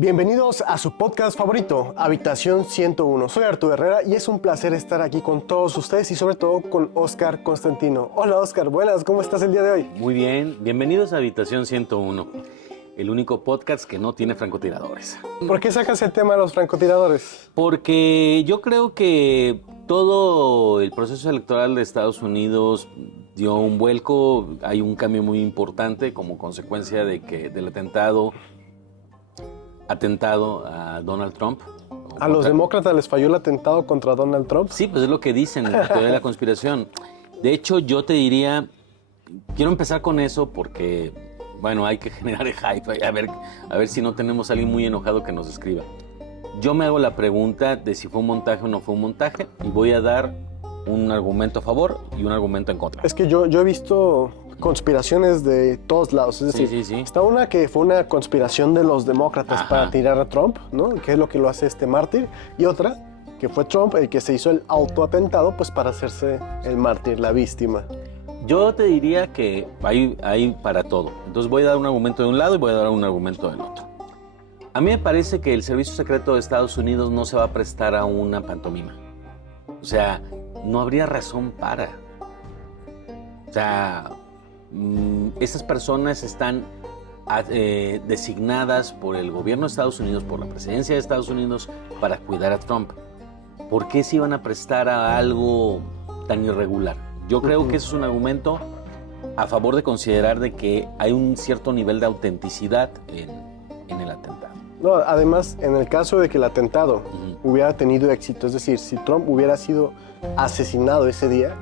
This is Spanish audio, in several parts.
Bienvenidos a su podcast favorito, Habitación 101. Soy Arturo Herrera y es un placer estar aquí con todos ustedes y sobre todo con Oscar Constantino. Hola Oscar, buenas, ¿cómo estás el día de hoy? Muy bien, bienvenidos a Habitación 101, el único podcast que no tiene francotiradores. ¿Por qué sacas el tema de los francotiradores? Porque yo creo que todo el proceso electoral de Estados Unidos dio un vuelco, hay un cambio muy importante como consecuencia del atentado a Donald Trump. ¿A los demócratas les falló el atentado contra Donald Trump? Sí, pues es lo que dicen, la teoría de la conspiración. De hecho, yo te diría, quiero empezar con eso porque, bueno, hay que generar el hype, a ver si no tenemos a alguien muy enojado que nos escriba. Yo me hago la pregunta de si fue un montaje o no fue un montaje y voy a dar un argumento a favor y un argumento en contra. Es que yo he visto conspiraciones de todos lados, es decir, Sí. está una que fue una conspiración de los demócratas para tirar a Trump, ¿no? Que es lo que lo hace este mártir, y otra que fue Trump el que se hizo el autoatentado pues para hacerse el mártir, la víctima. Yo te diría que hay para todo. Entonces voy a dar un argumento de un lado y voy a dar un argumento del otro. A mí me parece que el Servicio Secreto de Estados Unidos no se va a prestar a una pantomima. O sea, no habría razón para. O sea, esas personas están designadas por el gobierno de Estados Unidos, por la presidencia de Estados Unidos, para cuidar a Trump. ¿Por qué se iban a prestar a algo tan irregular? Yo creo que eso es un argumento a favor de considerar de que hay un cierto nivel de autenticidad en el atentado. No, además, en el caso de que el atentado hubiera tenido éxito, es decir, si Trump hubiera sido asesinado ese día,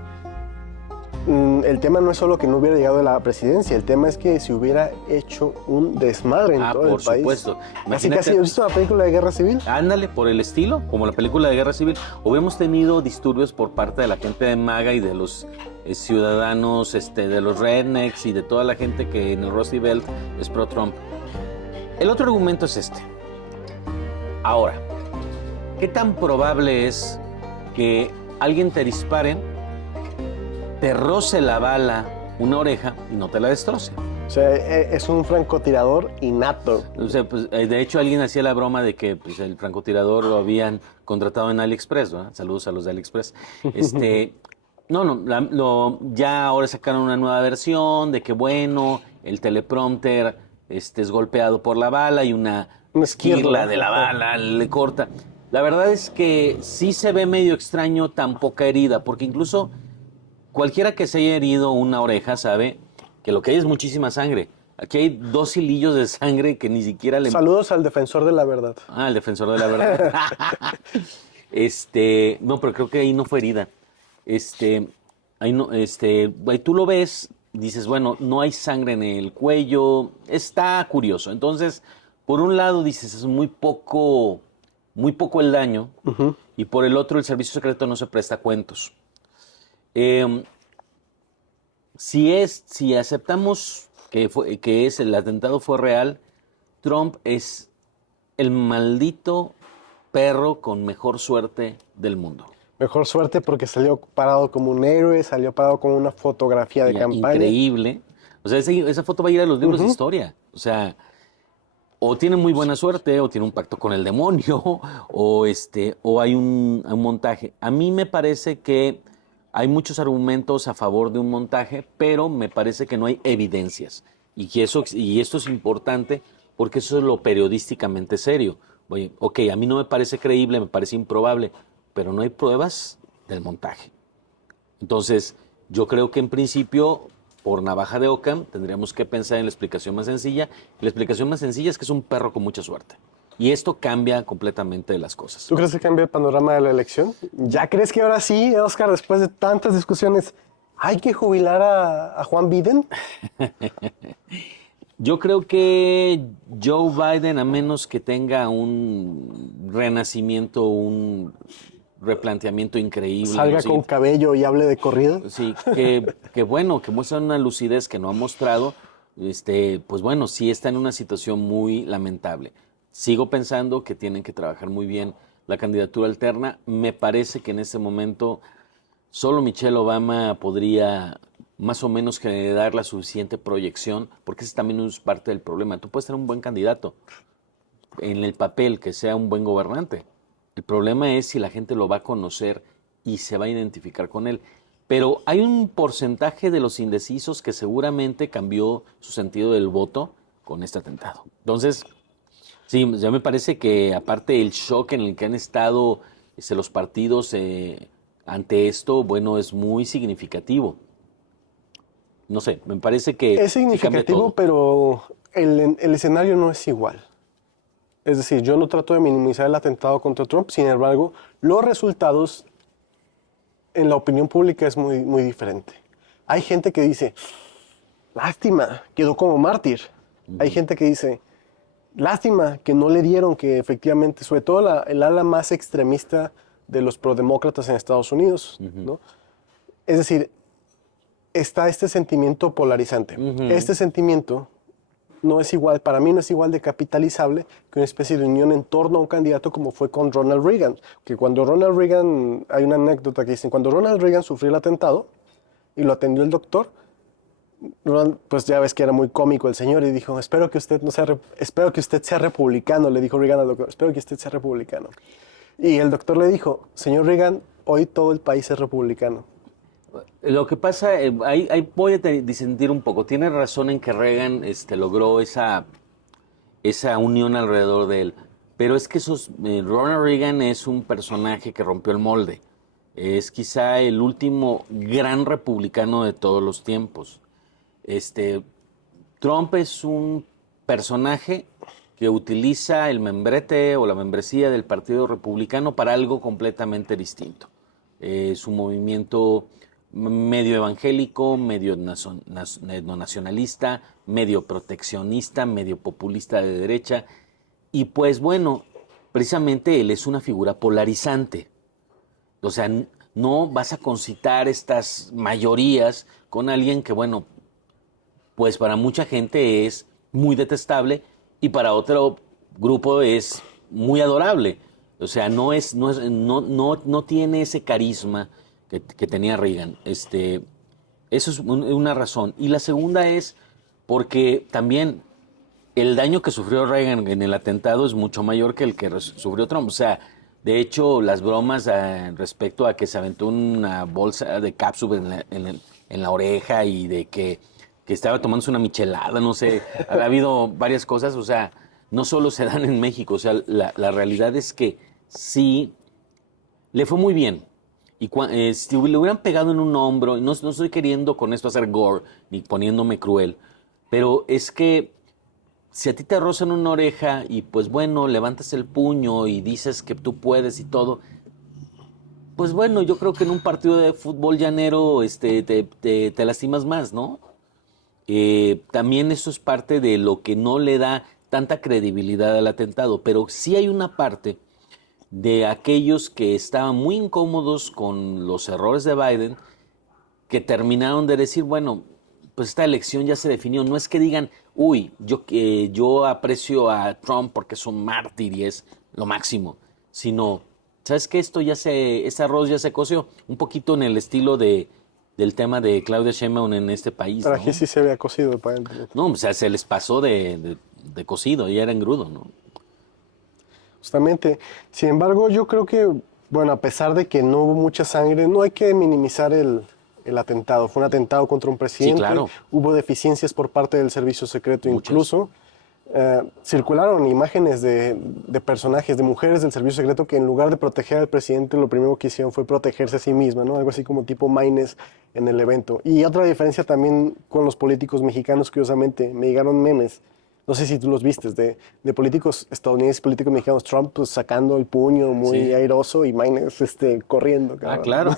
el tema no es solo que no hubiera llegado a la presidencia, el tema es que se hubiera hecho un desmadre en todo el país. Por supuesto. Casi, ¿has visto la película de Guerra Civil? Ándale, por el estilo, como la película de Guerra Civil. Hubiéramos tenido disturbios por parte de la gente de MAGA y de los ciudadanos, de los rednecks y de toda la gente que en el Rust Belt es pro-Trump. El otro argumento es este. Ahora, ¿qué tan probable es que alguien te dispare, te roce la bala una oreja y no te la destroce? O sea, es un francotirador innato. O sea, pues, de hecho, alguien hacía la broma de que pues, el francotirador lo habían contratado en AliExpress, ¿verdad? Saludos a los de AliExpress. Ya ahora sacaron una nueva versión de que, bueno, el teleprompter es golpeado por la bala y una esquirla de la bala le corta. La verdad es que sí se ve medio extraño tan poca herida, porque incluso cualquiera que se haya herido una oreja sabe que lo que hay es muchísima sangre. Aquí hay 2 hilillos de sangre que ni siquiera le... Saludos al defensor de la verdad. Ah, el defensor de la verdad. No, pero creo que ahí no fue herida. Ahí no, ahí tú lo ves, dices, bueno, no hay sangre en el cuello, está curioso. Entonces, por un lado dices, es muy poco el daño, y por el otro, el servicio secreto no se presta a cuentos. Si aceptamos que el atentado fue real, Trump es el maldito perro con mejor suerte del mundo. Mejor suerte porque salió parado como un héroe, salió parado como una fotografía de campaña. Increíble. O sea, esa foto va a ir a los libros de historia. O sea, o tiene muy buena suerte, o tiene un pacto con el demonio, o hay un montaje. A mí me parece que hay muchos argumentos a favor de un montaje, pero me parece que no hay evidencias. Y esto es importante porque eso es lo periodísticamente serio. Oye, ok, a mí no me parece creíble, me parece improbable, pero no hay pruebas del montaje. Entonces, yo creo que en principio, por navaja de Occam, tendríamos que pensar en la explicación más sencilla. La explicación más sencilla es que es un perro con mucha suerte. Y esto cambia completamente las cosas. ¿Tú crees que cambia el panorama de la elección? ¿Ya crees que ahora sí, Oscar, después de tantas discusiones, hay que jubilar a Juan Biden? Yo creo que Joe Biden, a menos que tenga un renacimiento, un replanteamiento increíble. Salga con cabello y hable de corrido. Sí, que bueno, que muestra una lucidez que no ha mostrado, pues bueno, sí está en una situación muy lamentable. Sigo pensando que tienen que trabajar muy bien la candidatura alterna. Me parece que en este momento solo Michelle Obama podría más o menos generar la suficiente proyección, porque ese también es parte del problema. Tú puedes tener un buen candidato, en el papel que sea un buen gobernante. El problema es si la gente lo va a conocer y se va a identificar con él. Pero hay un porcentaje de los indecisos que seguramente cambió su sentido del voto con este atentado. Entonces, sí, ya me parece que aparte el shock en el que han estado los partidos ante esto, bueno, es muy significativo. No sé, me parece que Es sí cambia significativo, todo. pero el escenario no es igual. Es decir, yo no trato de minimizar el atentado contra Trump, sin embargo, los resultados en la opinión pública es muy, muy diferente. Hay gente que dice, lástima, quedó como mártir. Hay gente que dice, lástima que no le dieron, que efectivamente, sobre todo el ala más extremista de los prodemócratas en Estados Unidos, ¿no? Es decir, está este sentimiento polarizante. Este sentimiento no es igual, para mí no es igual de capitalizable que una especie de unión en torno a un candidato como fue con Ronald Reagan. Que cuando Ronald Reagan, hay una anécdota que dicen, cuando Ronald Reagan sufrió el atentado y lo atendió el doctor, pues ya ves que era muy cómico el señor y dijo, espero que usted sea republicano, le dijo Reagan al doctor, espero que usted sea republicano. Y el doctor le dijo, señor Reagan, hoy todo el país es republicano. Lo que pasa, ahí voy a disentir un poco. Tiene razón en que Reagan logró esa unión alrededor de él. Pero es que Ronald Reagan es un personaje que rompió el molde. Es quizá el último gran republicano de todos los tiempos. Trump es un personaje que utiliza el membrete o la membresía del Partido Republicano para algo completamente distinto. Es un movimiento medio evangélico, medio nacionalista, medio proteccionista, medio populista de derecha. Y pues bueno, precisamente él es una figura polarizante. O sea, no vas a concitar estas mayorías con alguien que, bueno, pues para mucha gente es muy detestable y para otro grupo es muy adorable. O sea, no tiene ese carisma que tenía Reagan. Eso es una razón. Y la segunda es porque también el daño que sufrió Reagan en el atentado es mucho mayor que el que sufrió Trump. O sea, de hecho, las bromas respecto a que se aventó una bolsa de cápsula en la oreja y de que estaba tomándose una michelada, no sé, ha habido varias cosas, o sea, no solo se dan en México, o sea, la realidad es que sí, le fue muy bien. Y si le hubieran pegado en un hombro, no estoy queriendo con esto hacer gore, ni poniéndome cruel, pero es que si a ti te rozan una oreja y pues bueno, levantas el puño y dices que tú puedes y todo, pues bueno, yo creo que en un partido de fútbol llanero te lastimas más, ¿no? También eso es parte de lo que no le da tanta credibilidad al atentado, pero sí hay una parte de aquellos que estaban muy incómodos con los errores de Biden, que terminaron de decir, bueno, pues esta elección ya se definió. No es que digan, uy, yo aprecio a Trump porque es un mártir y es lo máximo, sino, ¿sabes qué? Ese arroz ya se coció, un poquito en el estilo del tema de Claudia Sheinbaum en este país, Pero ¿no? aquí sí se había cocido para adentro. No, o sea, se les pasó de cocido, ya era engrudo, ¿no? Justamente. Sin embargo, yo creo que, bueno, a pesar de que no hubo mucha sangre, no hay que minimizar el atentado. Fue un atentado contra un presidente. Sí, claro. Hubo deficiencias por parte del servicio secreto Muchas. incluso. Circularon imágenes de personajes, de mujeres del servicio secreto que en lugar de proteger al presidente, lo primero que hicieron fue protegerse a sí misma, ¿no? Algo así como tipo Maynes en el evento. Y otra diferencia también con los políticos mexicanos, curiosamente, me llegaron memes, no sé si tú los vistes, de políticos estadounidenses, políticos mexicanos, Trump pues, sacando el puño muy Sí. airoso y Maynes corriendo. Ah, claro.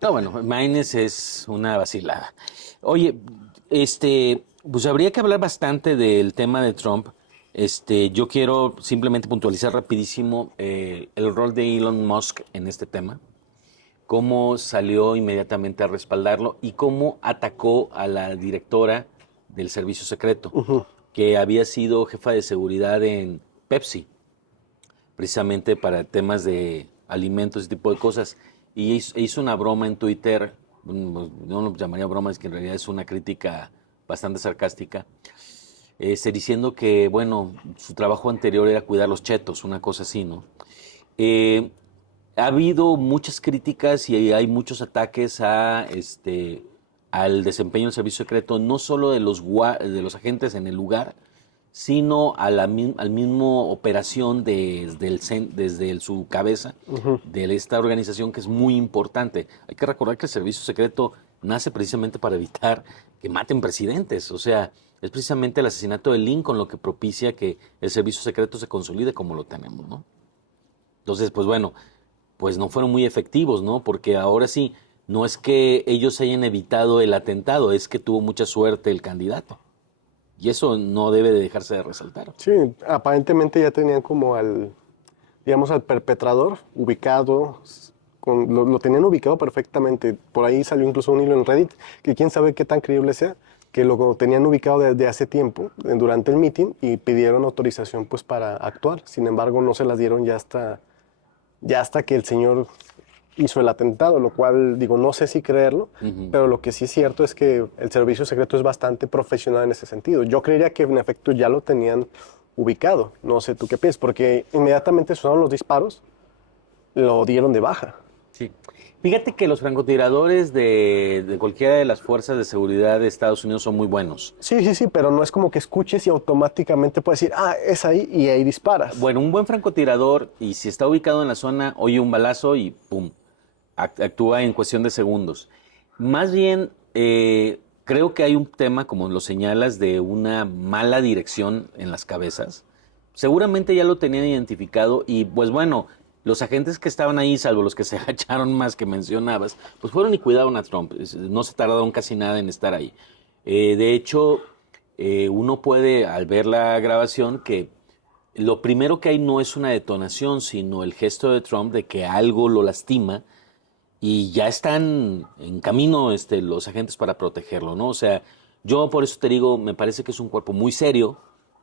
No, bueno, Maynes es una vacilada. Oye, pues habría que hablar bastante del tema de Trump. Yo quiero simplemente puntualizar rapidísimo el rol de Elon Musk en este tema, cómo salió inmediatamente a respaldarlo y cómo atacó a la directora del servicio secreto, que había sido jefa de seguridad en Pepsi, precisamente para temas de alimentos, ese tipo de cosas. Y hizo una broma en Twitter, no lo llamaría broma, es que en realidad es una crítica bastante sarcástica, diciendo que, bueno, su trabajo anterior era cuidar los chetos, una cosa así, ¿no? Eh, Ha habido muchas críticas y hay muchos ataques al desempeño del servicio secreto, no solo de los agentes en el lugar, sino a al mismo operación desde su cabeza de esta organización que es muy importante. Hay que recordar que el servicio secreto nace precisamente para evitar que maten presidentes. O sea, es precisamente el asesinato de Lincoln lo que propicia que el servicio secreto se consolide como lo tenemos, ¿no? Entonces, pues bueno, pues no fueron muy efectivos, ¿no? Porque ahora sí, no es que ellos hayan evitado el atentado, es que tuvo mucha suerte el candidato. Y eso no debe de dejarse de resaltar. Sí, aparentemente ya tenían como digamos, al perpetrador ubicado, lo tenían ubicado perfectamente. Por ahí salió incluso un hilo en Reddit, que quién sabe qué tan creíble sea, que lo tenían ubicado desde hace tiempo, durante el meeting, y pidieron autorización pues para actuar. Sin embargo, no se las dieron ya hasta que el señor hizo el atentado, lo cual, digo, no sé si creerlo, pero lo que sí es cierto es que el servicio secreto es bastante profesional en ese sentido. Yo creería que en efecto ya lo tenían ubicado, no sé tú qué piensas, porque inmediatamente sonaron los disparos, lo dieron de baja. Sí. Fíjate que los francotiradores de cualquiera de las fuerzas de seguridad de Estados Unidos son muy buenos. Sí, pero no es como que escuches y automáticamente puedes decir, es ahí, y ahí disparas. Bueno, un buen francotirador, y si está ubicado en la zona, oye un balazo y ¡pum! Actúa en cuestión de segundos. Más bien, creo que hay un tema, como lo señalas, de una mala dirección en las cabezas. Seguramente ya lo tenían identificado y, pues bueno, los agentes que estaban ahí, salvo los que se agacharon más que mencionabas, pues fueron y cuidaron a Trump. No se tardaron casi nada en estar ahí. De hecho, uno puede, al ver la grabación, que lo primero que hay no es una detonación, sino el gesto de Trump de que algo lo lastima y ya están en camino los agentes para protegerlo, ¿no? O sea, yo por eso te digo, me parece que es un cuerpo muy serio,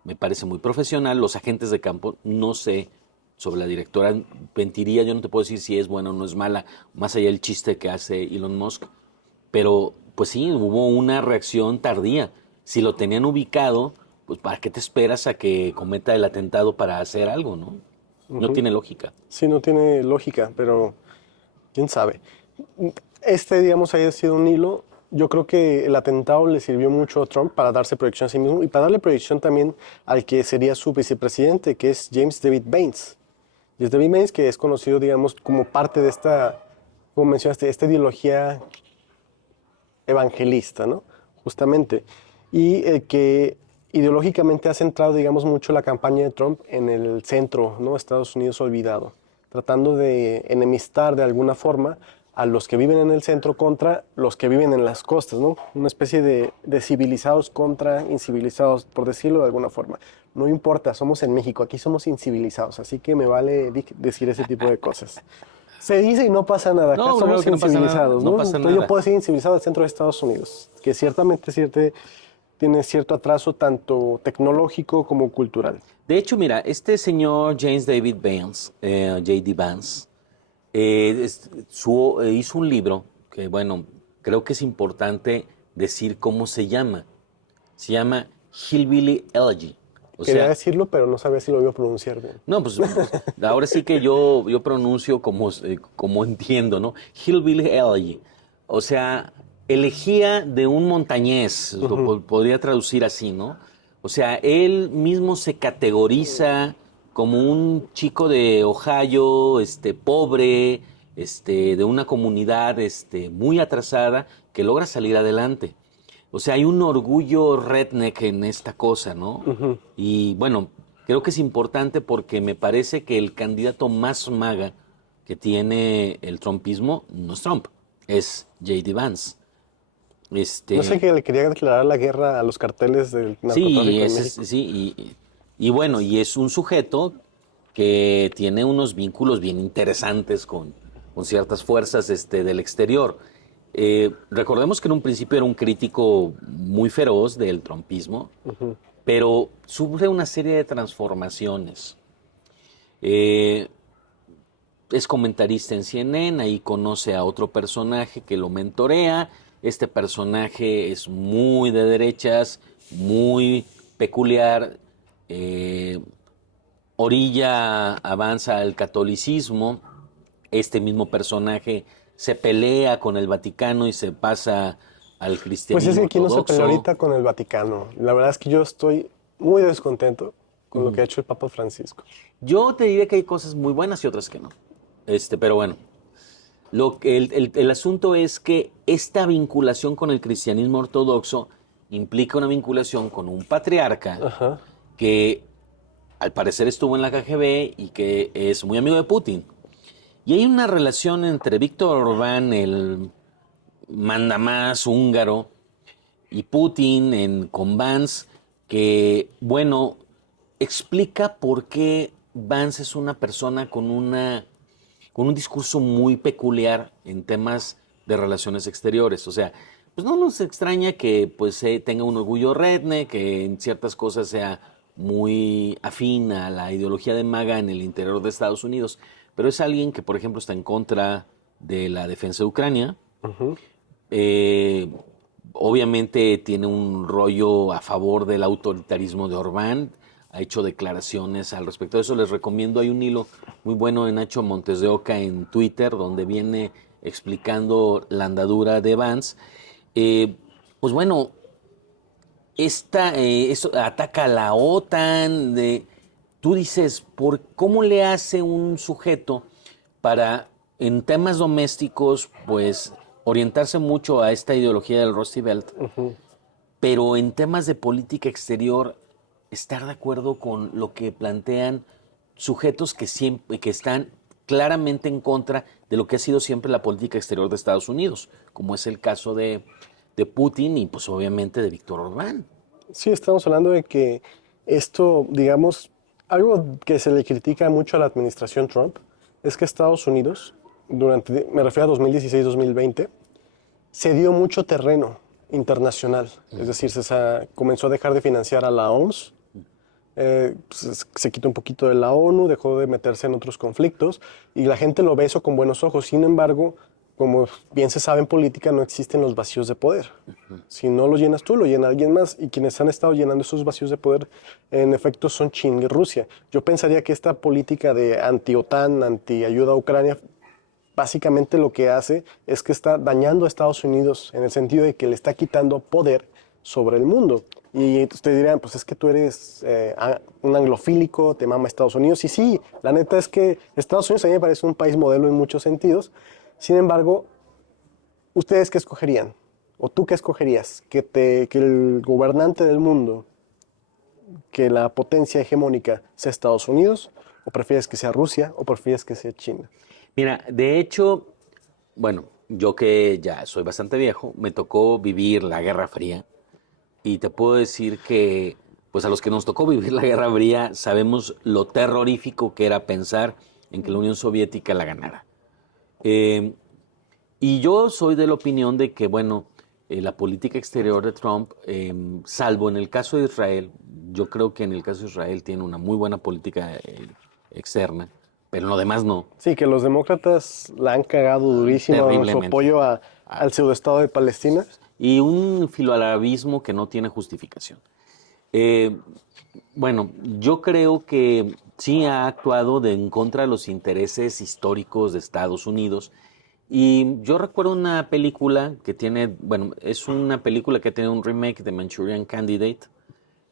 me parece muy profesional. Los agentes de campo, no sé sobre la directora, mentiría, yo no te puedo decir si es buena o no es mala, más allá del chiste que hace Elon Musk, pero pues sí, hubo una reacción tardía. Si lo tenían ubicado, pues ¿para qué te esperas a que cometa el atentado para hacer algo, no? No tiene lógica. Sí, no tiene lógica, pero quién sabe. Digamos, haya sido un hilo. Yo creo que el atentado le sirvió mucho a Trump para darse proyección a sí mismo y para darle proyección también al que sería su vicepresidente, que es James David Baines. James David Baines, que es conocido, digamos, como parte de como mencionaste, esta ideología evangelista, ¿no? Justamente. Y que ideológicamente ha centrado, digamos, mucho la campaña de Trump en el centro, ¿no? Estados Unidos olvidado, tratando de enemistar de alguna forma a los que viven en el centro contra los que viven en las costas, ¿no? Una especie de civilizados contra incivilizados, por decirlo de alguna forma. No importa, somos en México, aquí somos incivilizados, así que me vale decir ese tipo de cosas. Se dice y no pasa nada. Acá No, somos creo que no pasa nada, incivilizados, no ¿no? pasa Entonces yo nada. puedo decir incivilizado del centro de Estados Unidos, que ciertamente tiene cierto atraso tanto tecnológico como cultural. De hecho, mira, este señor James David Vance, J.D. Vance, hizo un libro que, bueno, creo que es importante decir cómo se llama. Se llama Hillbilly Elegy. O Quería sea, decirlo, pero no sabía si lo iba a pronunciar bien. no, pues ahora sí que yo pronuncio como entiendo, ¿no? Hillbilly Elegy. O sea, elegía de un montañés, podría traducir así, ¿no? O sea, él mismo se categoriza como un chico de Ohio, pobre, de una comunidad, muy atrasada, que logra salir adelante. O sea, hay un orgullo redneck en esta cosa, ¿no? Y bueno, creo que es importante porque me parece que el candidato más maga que tiene el trumpismo no es Trump, es J.D. Vance. No sé que le quería declarar la guerra a los carteles del narcotráfico Sí, en México. y bueno, y es un sujeto que tiene unos vínculos bien interesantes con ciertas fuerzas del exterior. Recordemos que en un principio era un crítico muy feroz del trumpismo, pero sufre una serie de transformaciones. Es comentarista en CNN, ahí conoce a otro personaje que lo mentorea. Este personaje es muy de derechas, muy peculiar, orilla avanza al catolicismo, este mismo personaje se pelea con el Vaticano y se pasa al Pues cristianismo es que aquí no se pelea ortodoxo. ahorita con el Vaticano. La verdad es que yo estoy muy descontento con lo que ha hecho el Papa Francisco. Yo te diría que hay cosas muy buenas y otras que no. Pero bueno, el asunto es que esta vinculación con el cristianismo ortodoxo implica una vinculación con un patriarca Ajá. que al parecer estuvo en la KGB y que es muy amigo de Putin. Y hay una relación entre Víctor Orbán, el mandamás húngaro, y Putin con Vance, que, bueno, explica por qué Vance es una persona con un discurso muy peculiar en temas de relaciones exteriores. O sea, pues no nos extraña que pues tenga un orgullo redneck, que en ciertas cosas sea muy afín a la ideología de MAGA en el interior de Estados Unidos, pero es alguien que, por ejemplo, está en contra de la defensa de Ucrania. Eh, Obviamente tiene un rollo a favor del autoritarismo de Orbán, ha hecho declaraciones al respecto de eso. Les recomiendo, hay un hilo muy bueno de Nacho Montes de Oca en Twitter donde viene explicando la andadura de Vance. Pues bueno, eso ataca a la OTAN. Tú dices, ¿cómo le hace un sujeto para, en temas domésticos, pues orientarse mucho a esta ideología del Rusty Belt, pero en temas de política exterior estar de acuerdo con lo que plantean sujetos que están claramente en contra de lo que ha sido siempre la política exterior de Estados Unidos, como es el caso de Putin y pues obviamente de Víctor Orbán? Sí, estamos hablando de que esto, digamos, algo que se le critica mucho a la administración Trump es que Estados Unidos, me refiero a 2016-2020, se dio mucho terreno internacional. Es decir, comenzó a dejar de financiar a la OMS, pues, se quitó un poquito de la ONU, dejó de meterse en otros conflictos y la gente lo ve eso con buenos ojos. Sin embargo, como bien se sabe en política, no existen los vacíos de poder. Si no lo llenas tú, lo llena alguien más. Y quienes han estado llenando esos vacíos de poder, en efecto, son China y Rusia. Yo pensaría que esta política de anti-OTAN, anti-ayuda a Ucrania, básicamente lo que hace es que está dañando a Estados Unidos en el sentido de que le está quitando poder sobre el mundo. Y ustedes dirán, pues es que tú eres un anglofílico, te mama Estados Unidos. Y sí, la neta es que Estados Unidos a mí me parece un país modelo en muchos sentidos. Sin embargo, ¿ustedes qué escogerían? ¿O tú qué escogerías? ¿Que el gobernante del mundo, que la potencia hegemónica sea Estados Unidos? ¿O prefieres que sea Rusia? ¿O prefieres que sea China? Mira, de hecho, bueno, yo que ya soy bastante viejo, me tocó vivir la Guerra Fría y te puedo decir que, pues a los que nos tocó vivir la Guerra Fría, sabemos lo terrorífico que era pensar en que la Unión Soviética la ganara. Y yo soy de la opinión de que, bueno, la política exterior de Trump, salvo en el caso de Israel, yo creo que en el caso de Israel tiene una muy buena política externa, pero en lo demás no. Sí, que los demócratas la han cagado durísimo en su Terriblemente. apoyo al pseudoestado de Palestina. Y un filoarabismo que no tiene justificación. Bueno, yo creo que sí ha actuado en contra de los intereses históricos de Estados Unidos. Y yo recuerdo una película que tiene, bueno, es una película que tiene un remake de Manchurian Candidate,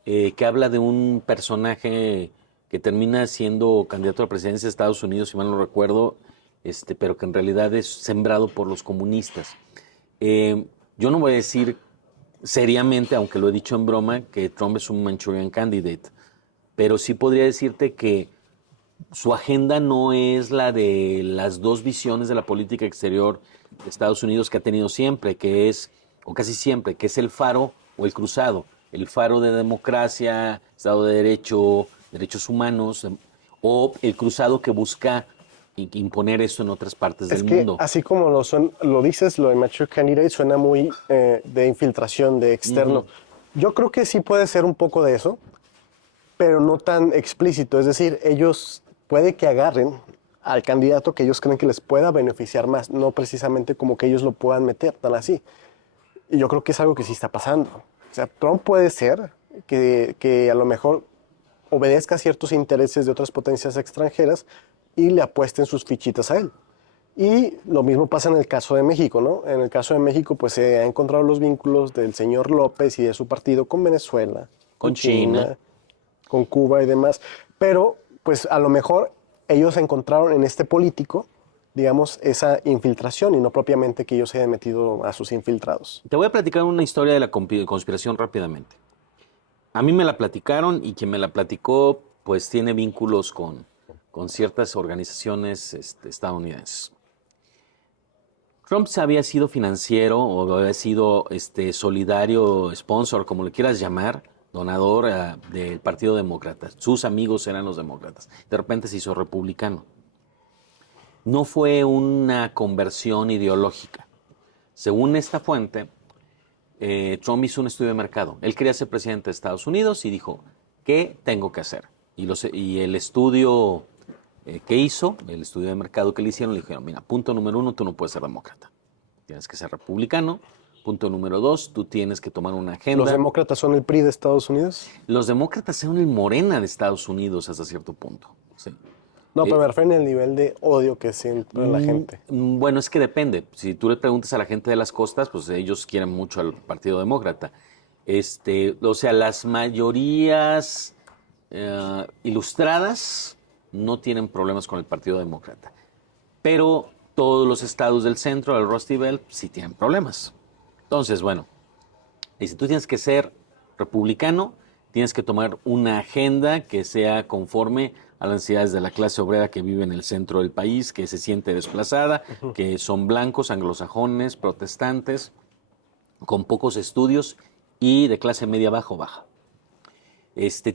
que habla de un personaje que termina siendo candidato a la presidencia de Estados Unidos, si mal no recuerdo, pero que en realidad es sembrado por los comunistas. Yo no voy a decir seriamente, aunque lo he dicho en broma, que Trump es un Manchurian Candidate, pero sí podría decirte que su agenda no es la de las dos visiones de la política exterior de Estados Unidos que ha tenido siempre, que es, o casi siempre, que es el faro o el cruzado. El faro de democracia, Estado de Derecho, derechos humanos, o el cruzado que busca imponer eso en otras partes del mundo. Es que así como lo dices, lo de Mature Candidate suena muy de infiltración, de externo. Yo creo que sí puede ser un poco de eso, pero no tan explícito. Es decir, ellos puede que agarren al candidato que ellos creen que les pueda beneficiar más, no precisamente como que ellos lo puedan meter tan así. Y yo creo que es algo que sí está pasando. O sea, Trump puede ser que a lo mejor obedezca a ciertos intereses de otras potencias extranjeras y le apuesten sus fichitas a él. Y lo mismo pasa en el caso de México, ¿no? En el caso de México, pues se han encontrado los vínculos del señor López y de su partido con Venezuela, Con China, con Cuba y demás. Pero, pues a lo mejor ellos encontraron en este político, digamos, esa infiltración y no propiamente que ellos se hayan metido a sus infiltrados. Te voy a platicar una historia de la conspiración rápidamente. A mí me la platicaron y quien me la platicó, pues tiene vínculos con ciertas organizaciones estadounidenses. Trump había sido financiero o había sido solidario, sponsor, como le quieras llamar, donador del Partido Demócrata. Sus amigos eran los demócratas. De repente se hizo republicano. No fue una conversión ideológica. Según esta fuente, Trump hizo un estudio de mercado. Él quería ser presidente de Estados Unidos y dijo, ¿qué tengo que hacer? Y el estudio que hizo, el estudio de mercado que le hicieron, le dijeron, mira, punto número 1, tú no puedes ser demócrata. Tienes que ser republicano. Punto número 2, tú tienes que tomar una agenda. ¿Los demócratas son el PRI de Estados Unidos? Los demócratas son el Morena de Estados Unidos hasta cierto punto. Sí. No, pero me refiero en el nivel de odio que siente la gente. Bueno, es que depende. Si tú le preguntas a la gente de las costas, pues ellos quieren mucho al Partido Demócrata. O sea, las mayorías ilustradas no tienen problemas con el Partido Demócrata. Pero todos los estados del centro, del Rust Belt, sí tienen problemas. Entonces, bueno, y si tú tienes que ser republicano, tienes que tomar una agenda que sea conforme a las necesidades de la clase obrera que vive en el centro del país, que se siente desplazada, que son blancos, anglosajones, protestantes, con pocos estudios y de clase media baja.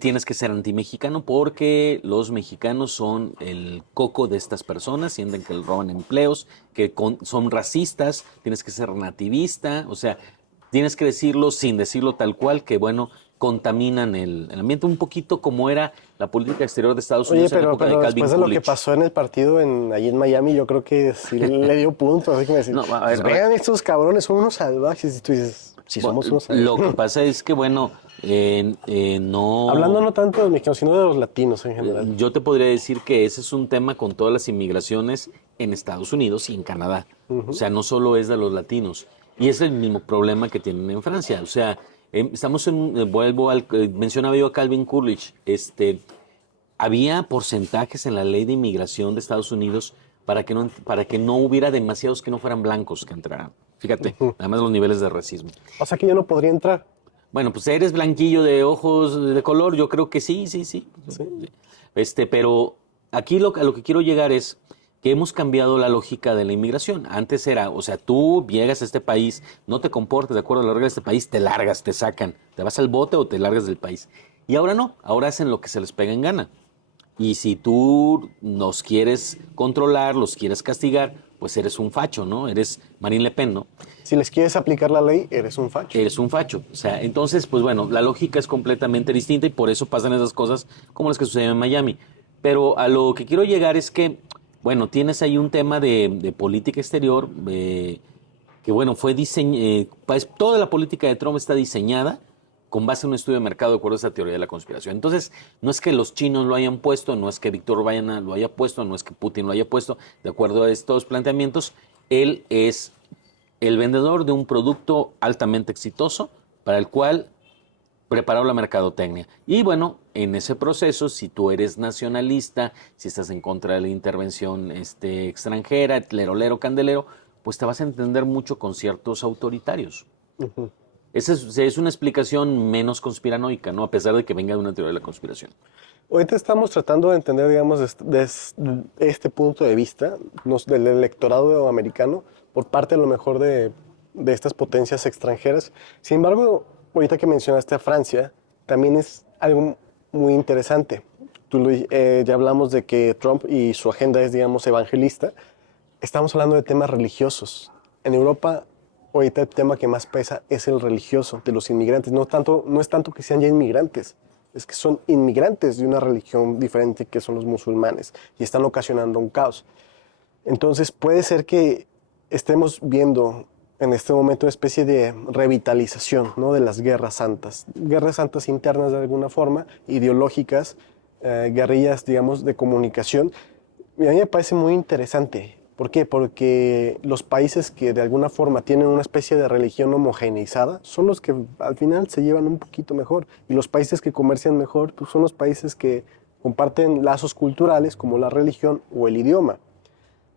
Tienes que ser antimexicano porque los mexicanos son el coco de estas personas, sienten que les roban empleos, que son racistas, tienes que ser nativista, o sea, tienes que decirlo sin decirlo tal cual, que bueno, contaminan el ambiente un poquito como era la política exterior de Estados Unidos en la época de Calvin después de Coolidge. lo que pasó en el partido allí en Miami, yo creo que sí le dio puntos. Así que me decís, No, a ver, vean, estos cabrones son unos salvajes. Y tú dices, sí, somos unos salvajes. Lo que pasa es que, bueno, no... Hablando no tanto de los mexicanos, sino de los latinos en general. Yo te podría decir que ese es un tema con todas las inmigraciones en Estados Unidos y en Canadá. O sea, no solo es de los latinos. Y es el mismo problema que tienen en Francia. O sea, estamos vuelvo al... mencionaba yo a Calvin Coolidge. Había porcentajes en la ley de inmigración de Estados Unidos para que no hubiera demasiados que no fueran blancos que entraran. Fíjate, además los niveles de racismo. O sea que yo no podría entrar. Bueno, pues eres blanquillo de ojos de color, yo creo que sí. Pero aquí a lo que quiero llegar es que hemos cambiado la lógica de la inmigración. Antes era, o sea, tú llegas a este país, no te comportas de acuerdo a las reglas de este país, te largas, te sacan, te vas al bote o te largas del país. Y ahora no, ahora hacen lo que se les pega en gana. Y si tú los quieres controlar, los quieres castigar, pues eres un facho, ¿no? Eres Marine Le Pen, ¿no? Si les quieres aplicar la ley, eres un facho. Eres un facho. O sea, entonces, pues bueno, la lógica es completamente distinta y por eso pasan esas cosas como las que suceden en Miami. Pero a lo que quiero llegar es que, bueno, tienes ahí un tema de política exterior que, bueno, fue toda la política de Trump está diseñada con base en un estudio de mercado de acuerdo a esa teoría de la conspiración. Entonces, no es que los chinos lo hayan puesto, no es que Víctor Bayana lo haya puesto, no es que Putin lo haya puesto, de acuerdo a estos planteamientos, él es el vendedor de un producto altamente exitoso para el cual preparó la mercadotecnia. Y bueno, en ese proceso, si tú eres nacionalista, si estás en contra de la intervención extranjera, lerolero, candelero, pues te vas a entender mucho con ciertos autoritarios. Uh-huh. Esa es una explicación menos conspiranoica, ¿no? A pesar de que venga de una teoría de la conspiración. Ahorita estamos tratando de entender, digamos, este punto de vista del electorado americano por parte a lo mejor de estas potencias extranjeras. Sin embargo, ahorita que mencionaste a Francia, también es algo muy interesante. Ya hablamos de que Trump y su agenda es, digamos, evangelista. Estamos hablando de temas religiosos. En Europa, ahorita el tema que más pesa es el religioso de los inmigrantes. No es tanto que sean ya inmigrantes, es que son inmigrantes de una religión diferente que son los musulmanes y están ocasionando un caos. Entonces puede ser que estemos viendo en este momento una especie de revitalización, ¿no?, de las guerras santas internas de alguna forma, ideológicas, guerrillas, digamos, de comunicación. Y a mí me parece muy interesante. ¿Por qué? Porque los países que de alguna forma tienen una especie de religión homogeneizada son los que al final se llevan un poquito mejor. Y los países que comercian mejor pues, son los países que comparten lazos culturales como la religión o el idioma.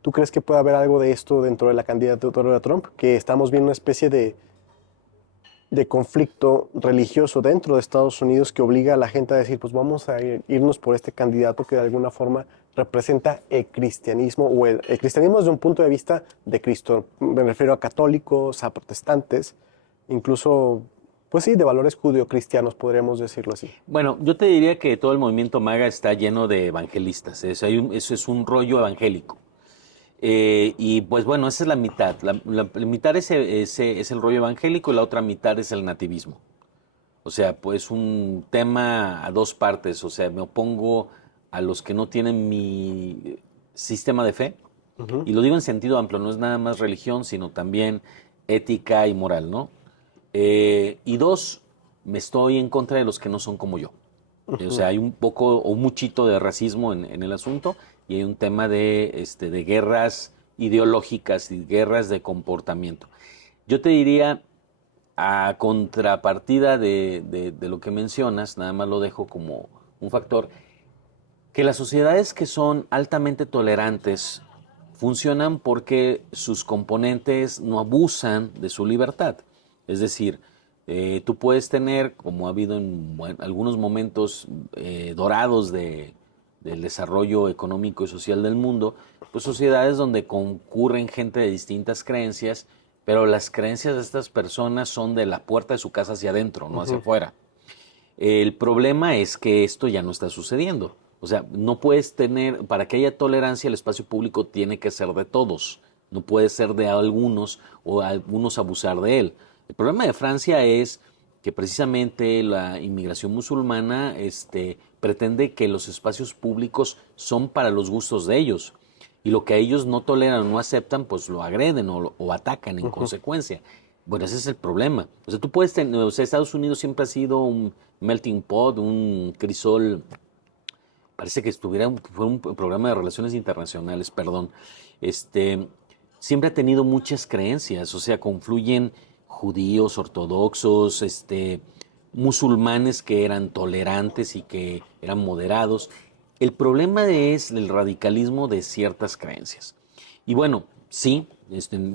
¿Tú crees que puede haber algo de esto dentro de la candidatura de Trump? Que estamos viendo una especie de conflicto religioso dentro de Estados Unidos que obliga a la gente a decir, pues vamos a irnos por este candidato que de alguna forma representa el cristianismo, o el cristianismo desde un punto de vista de Cristo. Me refiero a católicos, a protestantes, incluso, pues sí, de valores judeocristianos, podríamos decirlo así. Bueno, yo te diría que todo el movimiento MAGA está lleno de evangelistas. Eso es un rollo evangélico. Y pues bueno, esa es la mitad. La mitad es el rollo evangélico y la otra mitad es el nativismo. O sea, pues un tema a dos partes. O sea, me opongo a los que no tienen mi sistema de fe. Y lo digo en sentido amplio, no es nada más religión, sino también ética y moral, ¿no? Y dos, me estoy en contra de los que no son como yo. O sea, hay un poco o muchito de racismo en el asunto y hay un tema de guerras ideológicas y guerras de comportamiento. Yo te diría, a contrapartida de lo que mencionas, nada más lo dejo como un factor, que las sociedades que son altamente tolerantes funcionan porque sus componentes no abusan de su libertad. Es decir, tú puedes tener, como ha habido en algunos momentos dorados del desarrollo económico y social del mundo, pues sociedades donde concurren gente de distintas creencias, pero las creencias de estas personas son de la puerta de su casa hacia adentro, no hacia afuera. El problema es que esto ya no está sucediendo. O sea, no puedes tener, para que haya tolerancia, el espacio público tiene que ser de todos. No puede ser de algunos o algunos abusar de él. El problema de Francia es que precisamente la inmigración musulmana pretende que los espacios públicos son para los gustos de ellos. Y lo que ellos no toleran o no aceptan, pues lo agreden o atacan en consecuencia. Bueno, ese es el problema. O sea, tú puedes tener, o sea, Estados Unidos siempre ha sido un melting pot, un crisol. Parece que fue un programa de relaciones internacionales, perdón. Siempre ha tenido muchas creencias, o sea, confluyen judíos, ortodoxos, musulmanes que eran tolerantes y que eran moderados. El problema es el radicalismo de ciertas creencias. Y bueno, sí,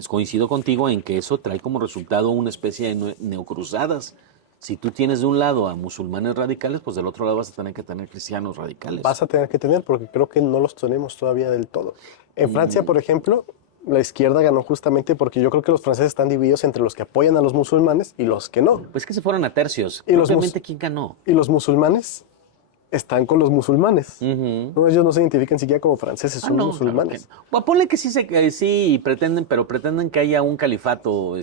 coincido contigo en que eso trae como resultado una especie de neocruzadas. Si tú tienes de un lado a musulmanes radicales, pues del otro lado vas a tener que tener cristianos radicales. Vas a tener que tener, porque creo que no los tenemos todavía del todo. En Francia, por ejemplo, la izquierda ganó justamente porque yo creo que los franceses están divididos entre los que apoyan a los musulmanes y los que no. Pues que se fueron a tercios. Y Obviamente, ¿quién ganó? Y los musulmanes están con los musulmanes. No, ellos no se identifican siquiera como franceses, son musulmanes. Claro bueno, ponle que sí pretenden, pero pretenden que haya un califato,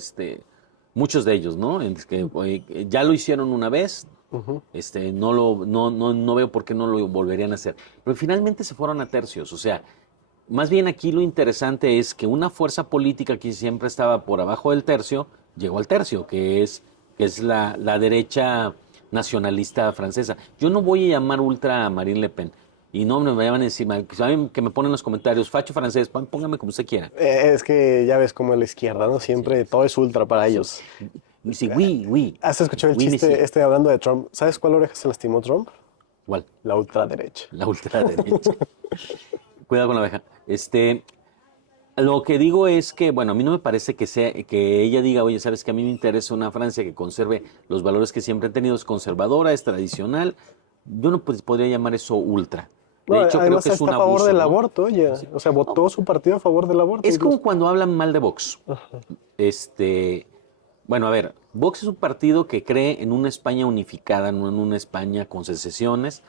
muchos de ellos, ¿no? Que ya lo hicieron una vez, no veo por qué no lo volverían a hacer. Pero finalmente se fueron a tercios, o sea, más bien aquí lo interesante es que una fuerza política que siempre estaba por abajo del tercio, llegó al tercio, que es la derecha nacionalista francesa. Yo no voy a llamar ultra a Marine Le Pen. Y no me vayan a decir, que me ponen en los comentarios, facho francés, póngame como usted quiera. Es que ya ves como la izquierda, ¿no? Siempre todo es ultra para ellos. Sí, oui. ¿Has escuchado el chiste hablando de Trump? ¿Sabes cuál oreja se lastimó Trump? ¿Cuál? La ultraderecha. La ultraderecha. Cuidado con la abeja. Lo que digo es que, bueno, a mí no me parece que ella diga, oye, sabes que a mí me interesa una Francia que conserve los valores que siempre ha tenido, es conservadora, es tradicional. Yo no podría llamar eso ultra. De hecho, creo que es un abuso. Está a favor del aborto, oye. Sí. O sea, votó su partido a favor del aborto. Es como cuando hablan mal de Vox. Ajá. Bueno, a ver, Vox es un partido que cree en una España unificada, no en una España con secesiones,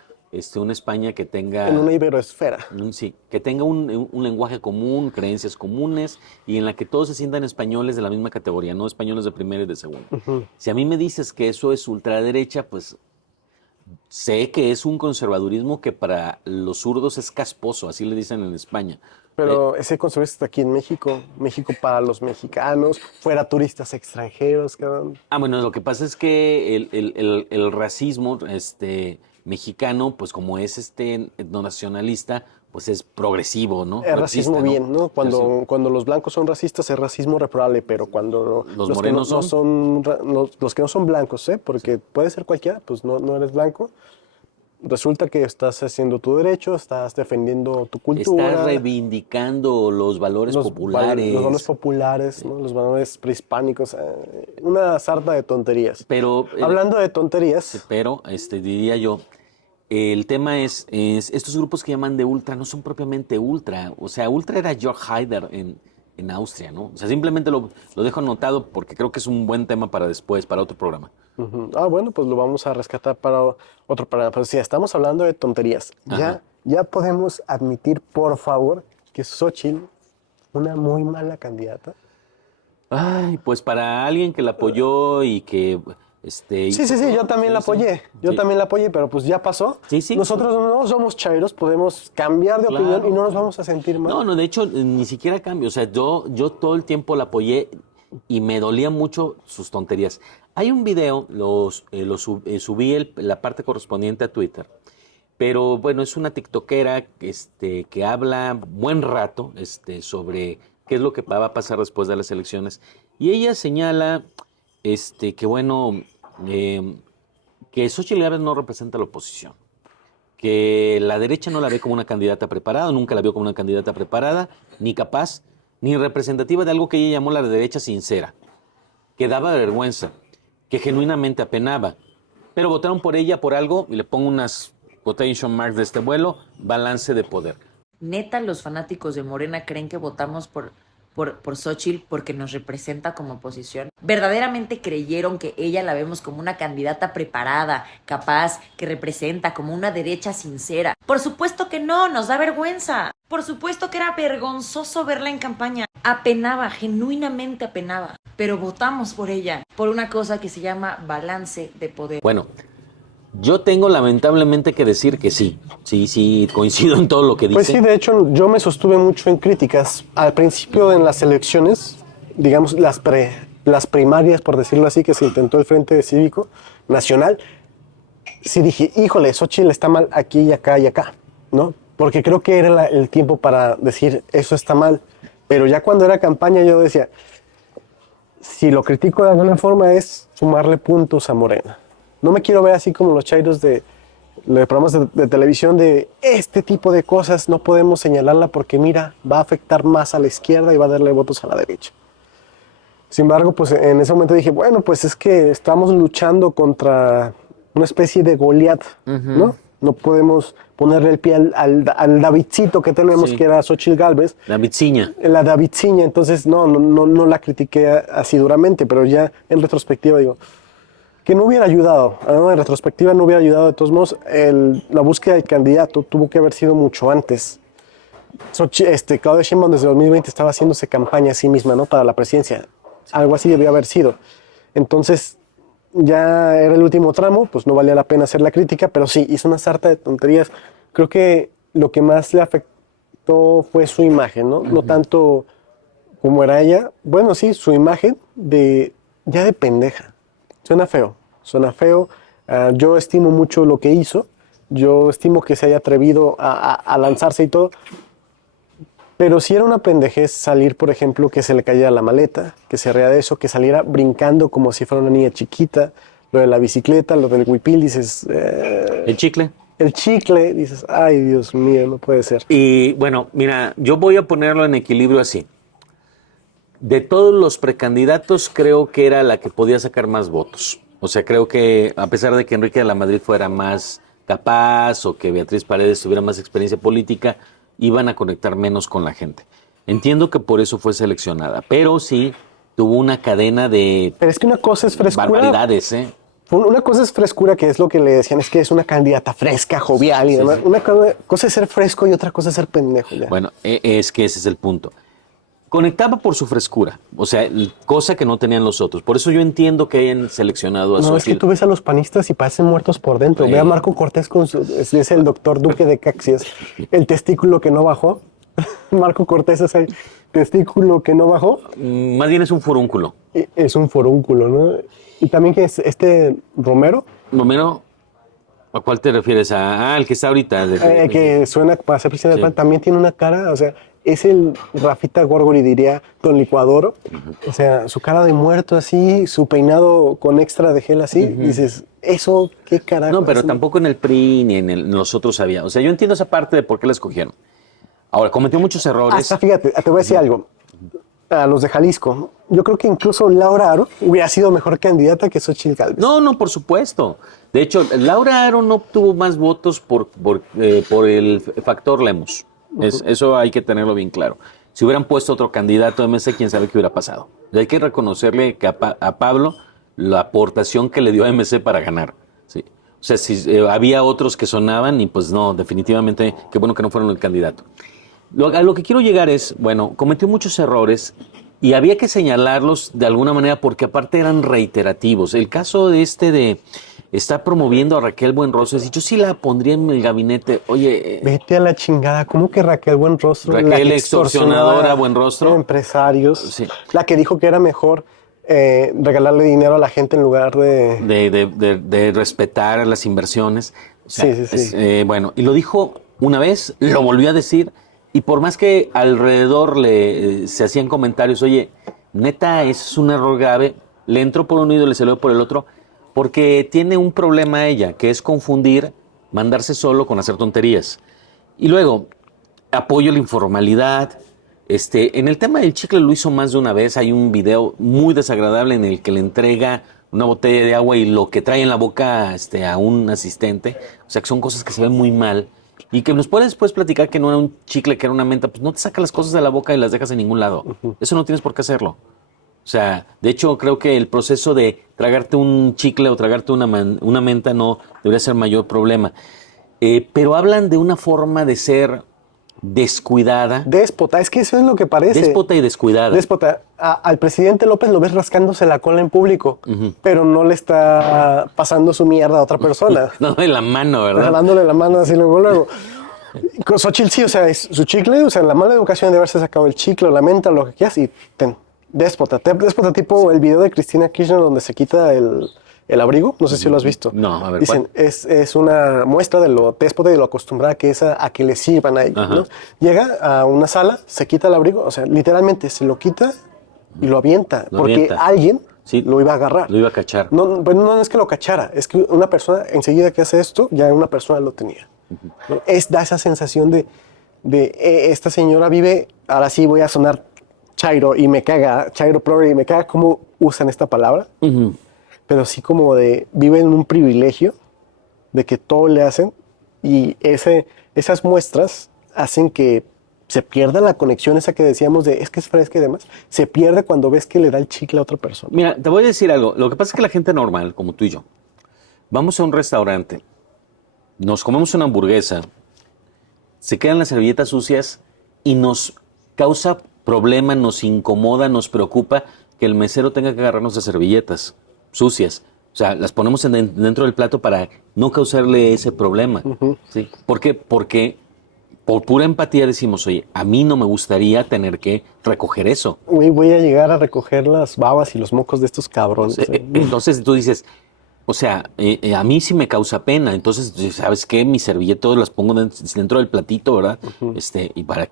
una España que tenga... En una iberoesfera. Sí, que tenga un lenguaje común, creencias comunes y en la que todos se sientan españoles de la misma categoría, no españoles de primera y de segunda. Si a mí me dices que eso es ultraderecha, pues sé que es un conservadurismo que para los zurdos es casposo, así le dicen en España. Pero ese conservadurismo está aquí en México. México para los mexicanos, fuera turistas extranjeros, cabrón. Bueno, lo que pasa es que el racismo mexicano, pues como es etnonacionalista, pues es progresivo, ¿no? Es racismo Racista, bien, ¿no? Cuando los blancos son racistas es racismo reprobable, pero cuando Los que morenos no son los que no son blancos, porque puede ser cualquiera, pues no eres blanco. Resulta que estás haciendo tu derecho, estás defendiendo tu cultura. Estás reivindicando los valores populares. Los valores populares, ¿no? Los valores prehispánicos. Una sarta de tonterías. Pero hablando de tonterías. Pero, diría yo, el tema es estos grupos que llaman de ultra no son propiamente ultra. O sea, ultra era Jörg Haider en Austria, ¿no? O sea, simplemente lo dejo anotado porque creo que es un buen tema para después, para otro programa. Bueno, pues lo vamos a rescatar para otro programa. Pero sí, estamos hablando de tonterías. Ya podemos admitir, por favor, que Xóchitl, una muy mala candidata. Ay, pues para alguien que la apoyó y que... Sí, yo también la apoyé. Yo también la apoyé, pero pues ya pasó. Sí. Nosotros no somos chairos, podemos cambiar de opinión y no nos vamos a sentir mal. No, de hecho, ni siquiera cambio. O sea, yo todo el tiempo la apoyé y me dolía mucho sus tonterías. Hay un video, subí la parte correspondiente a Twitter, pero bueno, es una tiktokera que habla buen rato sobre qué es lo que va a pasar después de las elecciones. Y ella señala que bueno, que Xóchitl Gálvez no representa a la oposición, que la derecha no la ve como una candidata preparada, nunca la vio como una candidata preparada, ni capaz, ni representativa de algo que ella llamó la derecha sincera, que daba vergüenza, que genuinamente apenaba, pero votaron por ella por algo, y le pongo unas quotation marks de este vuelo, balance de poder. Neta, los fanáticos de Morena creen que votamos por Xóchitl porque nos representa como oposición. Verdaderamente creyeron que ella la vemos como una candidata preparada, capaz, que representa como una derecha sincera. Por supuesto que no, nos da vergüenza. Por supuesto que era vergonzoso verla en campaña. Apenaba, genuinamente apenaba. Pero votamos por ella, por una cosa que se llama balance de poder. Bueno, yo tengo lamentablemente que decir que sí, coincido en todo lo que dice. Pues sí, de hecho, yo me sostuve mucho en críticas. Al principio en las elecciones, digamos, las primarias, por decirlo así, que se intentó el Frente Cívico Nacional, sí dije, híjole, Xóchitl está mal aquí y acá, ¿no? Porque creo que era el tiempo para decir, eso está mal. Pero ya cuando era campaña yo decía, si lo critico de alguna forma es sumarle puntos a Morena. No me quiero ver así como los chairos de programas de televisión de este tipo de cosas, no podemos señalarla porque mira, va a afectar más a la izquierda y va a darle votos a la derecha. Sin embargo, pues en ese momento dije, bueno, pues es que estamos luchando contra una especie de Goliat, ¿no? No podemos ponerle el pie al Davidcito que tenemos, que era Xóchitl Gálvez. Davidciña. La Davidciña, entonces no la critiqué así duramente, pero ya en retrospectiva digo, que no hubiera ayudado, en retrospectiva no hubiera ayudado. De todos modos, la búsqueda del candidato tuvo que haber sido mucho antes. Claudia Sheinbaum desde 2020 estaba haciéndose campaña a sí misma, ¿no? Para la presidencia. Algo así debió haber sido. Entonces, ya era el último tramo, pues no valía la pena hacer la crítica, pero sí, hizo una sarta de tonterías. Creo que lo que más le afectó fue su imagen, ¿no? No tanto como era ella. Bueno, sí, su imagen ya de pendeja. Suena feo. Yo estimo mucho lo que hizo. Yo estimo que se haya atrevido a lanzarse y todo. Pero sí era una pendejez salir, por ejemplo, que se le cayera la maleta, que se ría de eso, que saliera brincando como si fuera una niña chiquita. Lo de la bicicleta, lo del huipil, dices... ¿El chicle? El chicle, dices, ay, Dios mío, no puede ser. Y bueno, mira, yo voy a ponerlo en equilibrio así. De todos los precandidatos, creo que era la que podía sacar más votos. O sea, creo que a pesar de que Enrique de la Madrid fuera más capaz o que Beatriz Paredes tuviera más experiencia política, iban a conectar menos con la gente. Entiendo que por eso fue seleccionada, pero sí tuvo una cadena de pero es que una cosa es frescura. Barbaridades, ¿eh? Una cosa es frescura, que es lo que le decían, es que es una candidata fresca, jovial y demás. Sí. Una cosa es ser fresco y otra cosa es ser pendejo. Ya. Bueno, es que ese es el punto. Conectaba por su frescura, o sea, cosa que no tenían los otros. Por eso yo entiendo que hayan seleccionado a No, es que Xochitl. tú ves a los panistas y parecen muertos por dentro. Sí. Ve a Marco Cortés es el doctor Duque de Caxias, el testículo que no bajó. Marco Cortés es el testículo que no bajó. Más bien es un furúnculo. Es un forúnculo, ¿no? Y también que es Romero, Romero, ¿a cuál te refieres? El que está ahorita. que suena para ser presidente Sí. del PAN, también tiene una cara, o sea, es el Rafita Gorgori, diría Don Licuadoro. O sea, su cara de muerto así, su peinado con extra de gel así, dices, eso, qué carajo. No, pero así. tampoco en el PRI ni en los otros había. O sea, yo entiendo esa parte de por qué la escogieron. Ahora, cometió muchos errores. Hasta fíjate, te voy a decir algo. A los de Jalisco, yo creo que incluso Laura Aro hubiera sido mejor candidata que Xochitl Gálvez. No, por supuesto. De hecho, Laura Aro no obtuvo más votos por el factor Lemos. Eso hay que tenerlo bien claro. Si hubieran puesto otro candidato de MC, quién sabe qué hubiera pasado. Hay que reconocerle que a Pablo la aportación que le dio a MC para ganar. ¿Sí? O sea, si había otros que sonaban y pues no, definitivamente, qué bueno que no fueron el candidato. A lo que quiero llegar es, bueno, cometió muchos errores y había que señalarlos de alguna manera porque aparte eran reiterativos. El caso de está promoviendo a Raquel Buenrostro, yo sí la pondría en el gabinete. Oye, Vete a la chingada, ¿cómo que Raquel Buenrostro? Raquel La extorsionadora Buenrostro. Empresarios. Sí. La que dijo que era mejor regalarle dinero a la gente en lugar de... de respetar las inversiones. O sea, Sí. Bueno, y lo dijo una vez, lo volvió a decir, y por más que alrededor se hacían comentarios, oye, neta, es un error grave, le entró por un oído y le salió por el otro, porque tiene un problema ella, que es confundir, mandarse solo con hacer tonterías. Y luego, apoyo la informalidad. En el tema del chicle lo hizo más de una vez. Hay un video muy desagradable en el que le entrega una botella de agua y lo que trae en la boca a un asistente. O sea, que son cosas que se ven muy mal. Y que nos puedes después platicar que no era un chicle, que era una menta. Pues no te sacas las cosas de la boca y las dejas en ningún lado. Eso no tienes por qué hacerlo. O sea, de hecho, creo que el proceso de tragarte un chicle o tragarte una menta no debería ser mayor problema. Pero hablan de una forma de ser descuidada. Déspota, es que eso es lo que parece. Déspota y descuidada. Déspota. Al presidente López lo ves rascándose la cola en público, pero no le está pasando su mierda a otra persona. No, de la mano, ¿verdad? Jalándole la mano así luego. Con Xochitl sí, o sea, es su chicle, o sea, la mala educación de haberse sacado el chicle o la menta, lo que quieras, y déspota tipo el video de Cristina Kirchner donde se quita el abrigo, no sé si lo has visto. No, a ver, dicen, es una muestra de lo déspota y de lo acostumbrada que es a que le sirvan a ella, ¿no? Llega a una sala, se quita el abrigo, o sea, literalmente se lo quita y lo avienta, porque alguien lo iba a agarrar. Lo iba a cachar. No, pues no es que lo cachara, es que una persona, enseguida que hace esto, ya una persona lo tenía. ¿No? Da esa sensación de esta señora vive, ahora sí voy a sonar chairo y me caga, chairo progre y me caga cómo usan esta palabra, pero sí como vive en un privilegio de que todo le hacen y esas muestras hacen que se pierda la conexión esa que decíamos de es que es fresca y demás, se pierde cuando ves que le da el chicle a otra persona. Mira, te voy a decir algo, lo que pasa es que la gente normal, como tú y yo, vamos a un restaurante, nos comemos una hamburguesa, se quedan las servilletas sucias y nos causa problema, nos incomoda, nos preocupa que el mesero tenga que agarrarnos de servilletas sucias. O sea, las ponemos dentro del plato para no causarle ese problema. ¿Sí? ¿Por qué? Porque por pura empatía decimos, oye, a mí no me gustaría tener que recoger eso. Voy a llegar a recoger las babas y los mocos de estos cabrones. Entonces tú dices, o sea, a mí sí me causa pena. Entonces, ¿sabes qué? Mis servilletas las pongo dentro del platito, ¿verdad? Y para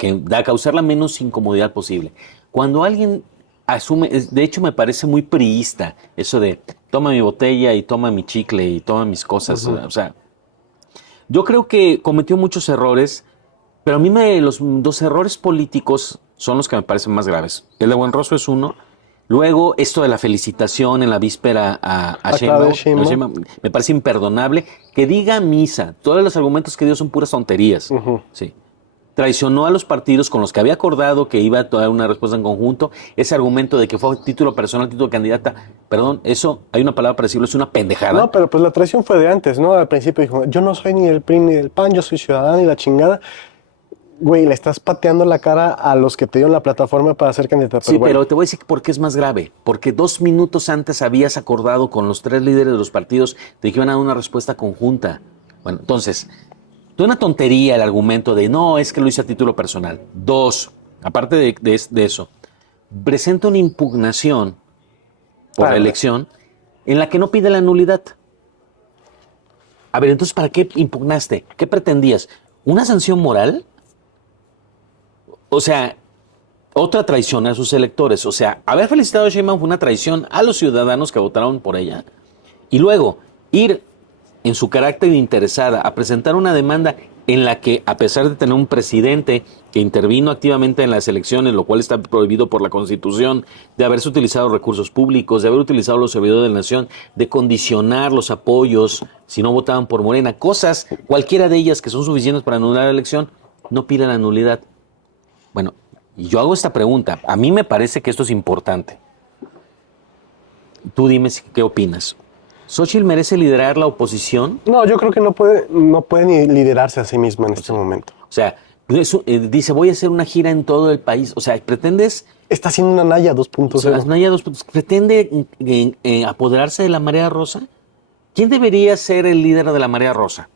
causar la menos incomodidad posible. Cuando alguien asume, de hecho me parece muy priista eso de toma mi botella y toma mi chicle y toma mis cosas. O sea, yo creo que cometió muchos errores, pero a mí los dos errores políticos son los que me parecen más graves. El de Buenrostro es uno. Luego, esto de la felicitación en la víspera a Sheinbaum, me parece imperdonable. Que diga misa, todos los argumentos que dio son puras tonterías. Sí. Traicionó a los partidos con los que había acordado que iba a dar una respuesta en conjunto. Ese argumento de que fue título personal, título de candidata, perdón, eso, hay una palabra para decirlo, es una pendejada. No, pero pues la traición fue de antes, ¿no? Al principio dijo, yo no soy ni del PRI ni del PAN, yo soy ciudadano y la chingada. Güey, le estás pateando la cara a los que te dieron la plataforma para ser candidata. Sí, bueno. pero te voy a decir por qué es más grave. Porque 2 minutos antes habías acordado con los 3 líderes de los partidos de que iban a dar una respuesta conjunta. Bueno, entonces, no es una tontería el argumento de no, es que lo hice a título personal. 2, aparte de eso, presenta una impugnación por la elección en la que no pide la nulidad. A ver, entonces, ¿para qué impugnaste? ¿Qué pretendías? ¿Una sanción moral? O sea, otra traición a sus electores. O sea, haber felicitado a Sheinbaum fue una traición a los ciudadanos que votaron por ella. Y luego, ir en su carácter interesada a presentar una demanda en la que, a pesar de tener un presidente que intervino activamente en las elecciones, lo cual está prohibido por la Constitución, de haberse utilizado recursos públicos, de haber utilizado los servidores de la nación, de condicionar los apoyos si no votaban por Morena, cosas, cualquiera de ellas que son suficientes para anular la elección, no piden la nulidad. Bueno, yo hago esta pregunta. A mí me parece que esto es importante. Tú dime qué opinas. ¿Xochitl merece liderar la oposición? No, yo creo que no puede ni liderarse a sí misma en este momento. O sea, dice, voy a hacer una gira en todo el país. O sea, pretendes... Está haciendo una Naya 2.0. O sea, Naya 2.0. ¿Pretende apoderarse de la marea rosa? ¿Quién debería ser el líder de la marea rosa?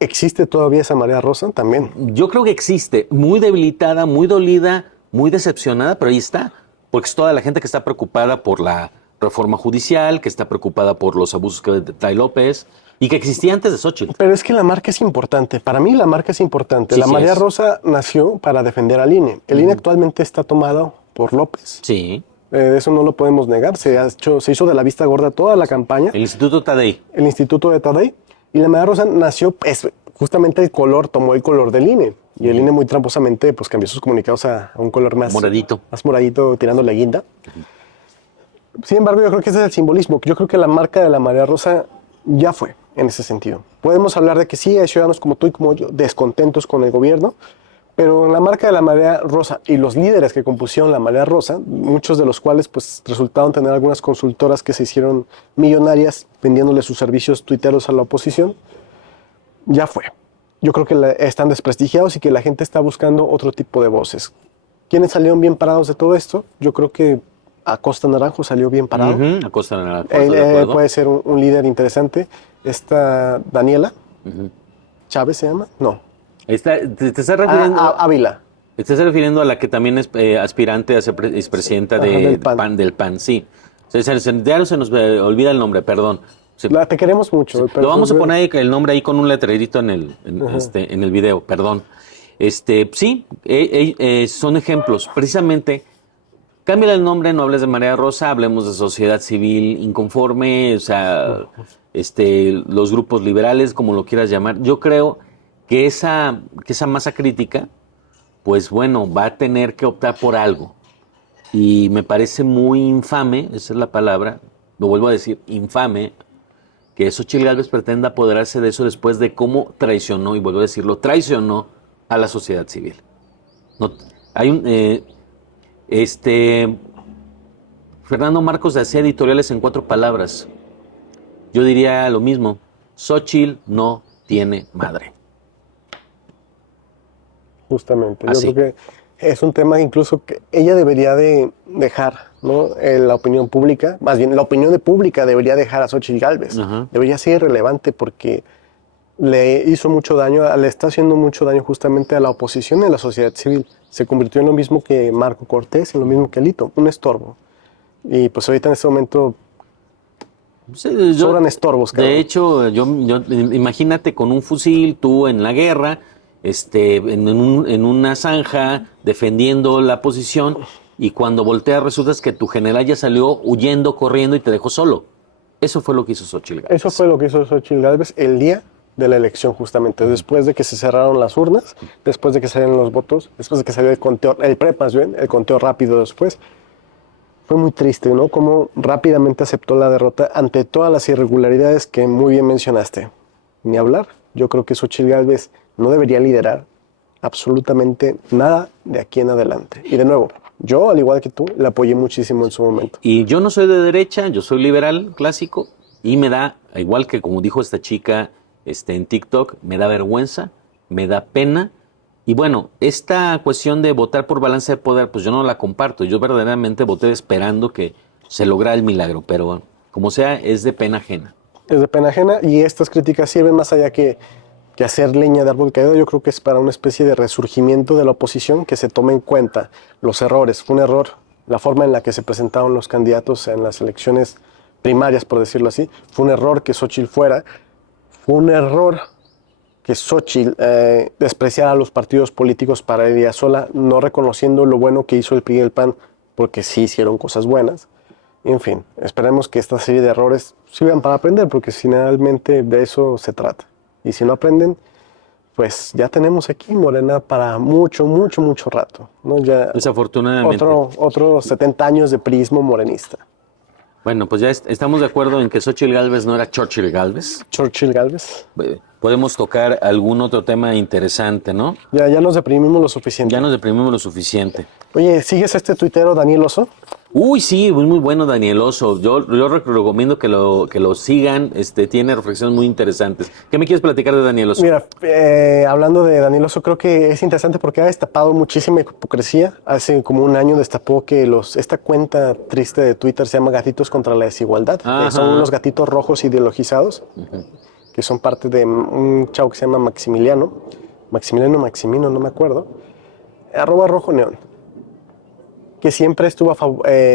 ¿Existe todavía esa marea rosa? También. Yo creo que existe, muy debilitada, muy dolida, muy decepcionada, pero ahí está, porque es toda la gente que está preocupada por la reforma judicial, que está preocupada por los abusos que trae López y que existía antes de Xochitl. Pero es que la marca es importante. Para mí la marca es importante. Sí, la sí marea es. rosa nació para defender al INE. El INE actualmente está tomado por López. Sí. Eso no lo podemos negar. Se hizo de la vista gorda toda la campaña. El Instituto Tadei. El Instituto de Tadei. Y la marea rosa nació, pues, justamente tomó el color del INE. Y el INE muy tramposamente pues cambió sus comunicados a un color más moradito. Más moradito, tirando la guinda. Sin embargo, yo creo que ese es el simbolismo. Yo creo que la marca de la marea rosa ya fue en ese sentido. Podemos hablar de que sí, hay ciudadanos como tú y como yo descontentos con el gobierno, pero la marca de la marea rosa y los líderes que compusieron la marea rosa, muchos de los cuales pues resultaron tener algunas consultoras que se hicieron millonarias vendiéndole sus servicios tuiteros a la oposición, ya fue. Yo creo que están desprestigiados y que la gente está buscando otro tipo de voces. ¿Quiénes salieron bien parados de todo esto? Yo creo que Acosta Naranjo salió bien parado. Acosta Naranjo, puede ser un líder interesante. Esta Daniela Chávez se llama, no. ¿Te estás refiriendo Ávila. ¿Te estás refiriendo a la que también es aspirante a ser expresidenta del PAN? Sí. Ya se nos olvida el nombre, perdón. Te queremos mucho. Lo vamos a poner el nombre ahí con un letrerito en el video, perdón. Sí, son ejemplos. Precisamente, cámbiale el nombre, no hables de marea rosa, hablemos de sociedad civil inconforme, o sea, los grupos liberales, como lo quieras llamar. Yo creo que esa masa crítica, pues bueno, va a tener que optar por algo. Y me parece muy infame, esa es la palabra, lo vuelvo a decir, infame, que Xochitl Gálvez pretenda apoderarse de eso después de cómo traicionó, y vuelvo a decirlo, traicionó a la sociedad civil. No, hay Fernando Marcos hacía editoriales en 4 palabras. Yo diría lo mismo. Xochitl no tiene madre. Justamente. Así. Yo creo que es un tema incluso que ella debería de dejar, ¿no? La opinión pública, más bien la opinión pública debería dejar a Xochitl Gálvez. Debería ser irrelevante porque le hizo mucho daño, le está haciendo mucho daño justamente a la oposición y a la sociedad civil. Se convirtió en lo mismo que Marco Cortés, en lo mismo que Alito, un estorbo. Y pues ahorita en este momento sobran estorbos. Cabrón. De hecho, yo imagínate con un fusil, tú en la guerra, en una zanja, defendiendo la posición, y cuando volteas resulta que tu general ya salió huyendo, corriendo y te dejó solo. Eso fue lo que hizo Xochitl Gálvez. Eso fue lo que hizo Xochitl Gálvez el día de la elección, justamente, después de que se cerraron las urnas, después de que salieron los votos, después de que salió el conteo, el PREP más bien, el conteo rápido después. Fue muy triste, ¿no? Cómo rápidamente aceptó la derrota ante todas las irregularidades que muy bien mencionaste. Ni hablar. Yo creo que Xochitl Gálvez no debería liderar absolutamente nada de aquí en adelante. Y de nuevo, yo, al igual que tú, la apoyé muchísimo en su momento. Y yo no soy de derecha, yo soy liberal clásico, y me da, igual que como dijo esta chica en TikTok, me da vergüenza, me da pena Y bueno, esta cuestión de votar por balance de poder, pues yo no la comparto. Yo verdaderamente voté esperando que se lograra el milagro, pero como sea, es de pena ajena. Es de pena ajena y estas críticas sirven más allá que hacer leña de árbol caído. Yo creo que es para una especie de resurgimiento de la oposición, que se tome en cuenta los errores. Fue un error la forma en la que se presentaron los candidatos en las elecciones primarias, por decirlo así. Fue un error que Xóchitl fuera. Fue un error que Xóchitl despreciara a los partidos políticos para ella sola, no reconociendo lo bueno que hizo el PRI y el PAN, porque sí hicieron cosas buenas. En fin, esperemos que esta serie de errores sirvan para aprender, porque finalmente de eso se trata. Y si no aprenden, pues ya tenemos aquí Morena para mucho, mucho, mucho rato, ¿no? Ya Desafortunadamente. Otros 70 años de priismo morenista. Bueno, pues ya estamos de acuerdo en que Xóchitl Gálvez no era Churchill Gálvez. Churchill Gálvez. Podemos tocar algún otro tema interesante, ¿no? Ya nos deprimimos lo suficiente. Ya nos deprimimos lo suficiente. Oye, ¿sigues a este tuitero Daniel Oso? Uy, sí, muy bueno Daniel Oso. Yo recomiendo que lo sigan. Tiene reflexiones muy interesantes. ¿Qué me quieres platicar de Daniel Oso? Mira, hablando de Daniel Oso, creo que es interesante porque ha destapado muchísima hipocresía. Hace como un año destapó que esta cuenta triste de Twitter se llama Gatitos contra la Desigualdad. Son unos gatitos rojos ideologizados, que son parte de un chavo que se llama Maximino, no me acuerdo, @rojoneón, que siempre estuvo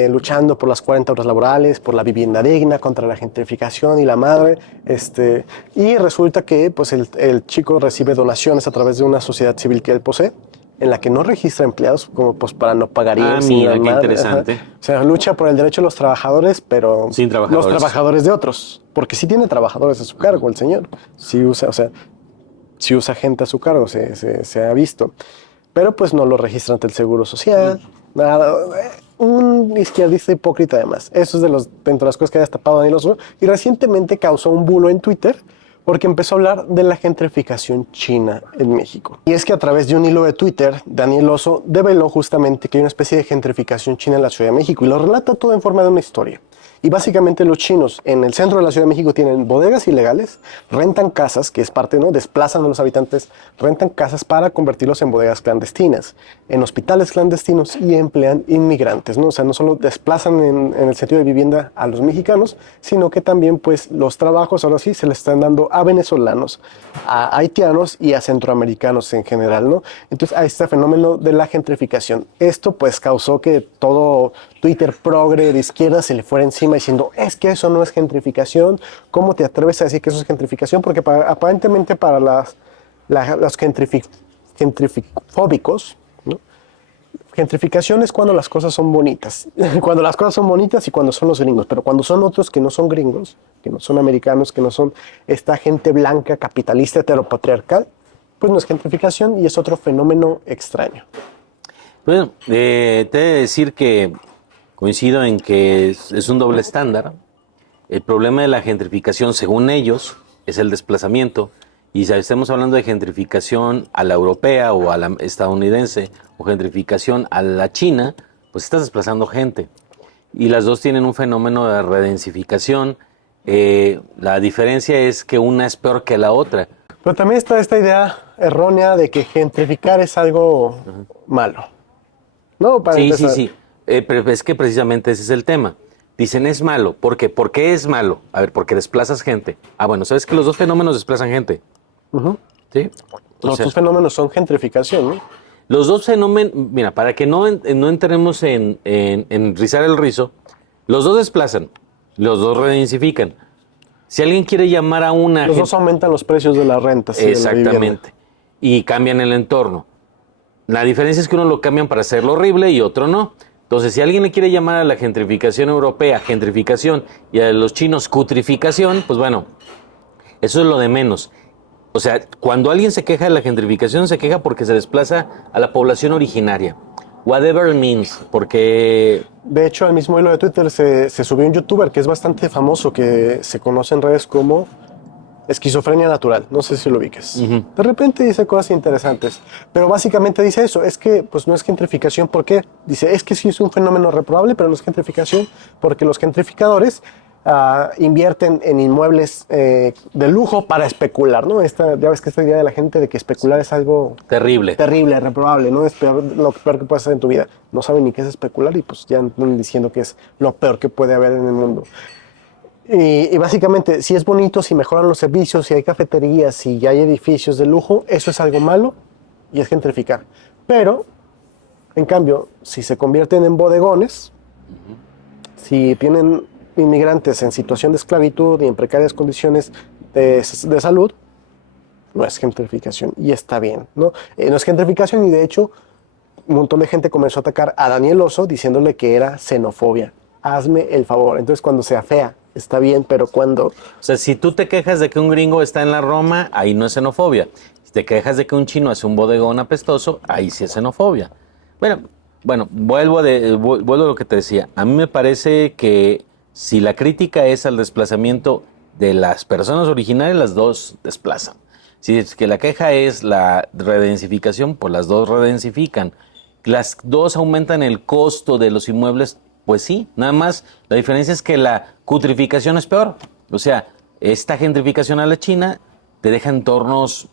luchando por las 40 horas laborales, por la vivienda digna, contra la gentrificación y la madre. Y resulta que pues, el chico recibe donaciones a través de una sociedad civil que él posee, en la que no registra empleados como pues para no pagar IEPS. Mira, qué interesante. Ajá. O sea, lucha por el derecho de los trabajadores, pero sin trabajadores. Los trabajadores de otros. Porque sí tiene trabajadores a su cargo el señor. Sí usa gente a su cargo, se ha visto. Pero pues no lo registra ante el Seguro Social. Nada, un izquierdista hipócrita además. Eso es dentro de las cosas que ha destapado Daniel Oso. Y recientemente causó un bulo en Twitter porque empezó a hablar de la gentrificación china en México. Y es que a través de un hilo de Twitter, Daniel Oso develó justamente que hay una especie de gentrificación china en la Ciudad de México y lo relata todo en forma de una historia. Y básicamente los chinos en el centro de la Ciudad de México tienen bodegas ilegales, rentan casas, que es parte, ¿no? Desplazan a los habitantes, rentan casas para convertirlos en bodegas clandestinas, en hospitales clandestinos y emplean inmigrantes, ¿no? O sea, no solo desplazan en el sentido de vivienda a los mexicanos, sino que también pues los trabajos ahora sí se les están dando a venezolanos, a haitianos y a centroamericanos en general, ¿no? Entonces hay este fenómeno de la gentrificación. Esto pues causó que todo Twitter progre de izquierda se le fuera encima diciendo, es que eso no es gentrificación, ¿cómo te atreves a decir que eso es gentrificación? Porque aparentemente para los gentrifóbicos, ¿no? Gentrificación es cuando las cosas son bonitas, cuando las cosas son bonitas y cuando son los gringos, pero cuando son otros que no son gringos, que no son americanos, que no son esta gente blanca, capitalista, heteropatriarcal, pues no es gentrificación y es otro fenómeno extraño. Bueno, te he de decir que coincido en que es un doble estándar. El problema de la gentrificación, según ellos, es el desplazamiento. Y si estamos hablando de gentrificación a la europea o a la estadounidense o gentrificación a la china, pues estás desplazando gente. Y las dos tienen un fenómeno de redensificación. La diferencia es que una es peor que la otra. Pero también está esta idea errónea de que gentrificar es algo malo. No, para empezar. Sí. Pero es que precisamente ese es el tema. Dicen es malo. ¿Por qué? ¿Por qué es malo? A ver, porque desplazas gente. Bueno, ¿sabes que los dos fenómenos desplazan gente? ¿Sí? Los dos fenómenos son gentrificación, ¿no? Los dos fenómenos, mira, para que no entremos en rizar el rizo, los dos desplazan, los dos redensifican. Si alguien quiere llamar a una... Los dos aumentan los precios de las rentas. Exactamente. Y cambian el entorno. La diferencia es que uno lo cambian para hacerlo horrible y otro no. Entonces, si alguien le quiere llamar a la gentrificación europea gentrificación y a los chinos cutrificación, pues bueno, eso es lo de menos. O sea, cuando alguien se queja de la gentrificación, se queja porque se desplaza a la población originaria. Whatever it means, porque... De hecho, al mismo hilo de Twitter se subió un youtuber que es bastante famoso, que se conoce en redes como Esquizofrenia Natural. No sé si lo ubiques. De repente dice cosas interesantes, pero básicamente dice eso, es que pues no es gentrificación. ¿Por qué? Dice, es que sí es un fenómeno reprobable, pero no es gentrificación, porque los gentrificadores invierten en inmuebles de lujo para especular, ¿no? Ya ves que esta idea de la gente de que especular es algo Terrible. terrible, reprobable, ¿no? Es lo peor que puedes hacer en tu vida. No saben ni qué es especular y pues ya andan diciendo que es lo peor que puede haber en el mundo. Y básicamente, si es bonito, si mejoran los servicios, si hay cafeterías, si ya hay edificios de lujo, eso es algo malo y es gentrificar. Pero, en cambio, si se convierten en bodegones, si tienen inmigrantes en situación de esclavitud y en precarias condiciones de salud, no es gentrificación y está bien, ¿no? No es gentrificación y de hecho un montón de gente comenzó a atacar a Daniel Oso diciéndole que era xenofobia. Hazme el favor. Entonces cuando sea fea está bien, pero cuando... O sea, si tú te quejas de que un gringo está en la Roma, ahí no es xenofobia. Si te quejas de que un chino hace un bodegón apestoso, ahí sí es xenofobia. Bueno, vuelvo a lo que te decía. A mí me parece que si la crítica es al desplazamiento de las personas originales, las dos desplazan. Si es que la queja es la redensificación, pues las dos redensifican. Las dos aumentan el costo de los inmuebles, pues sí, nada más. La diferencia es que la cutrificación es peor. O sea, esta gentrificación a la China te deja entornos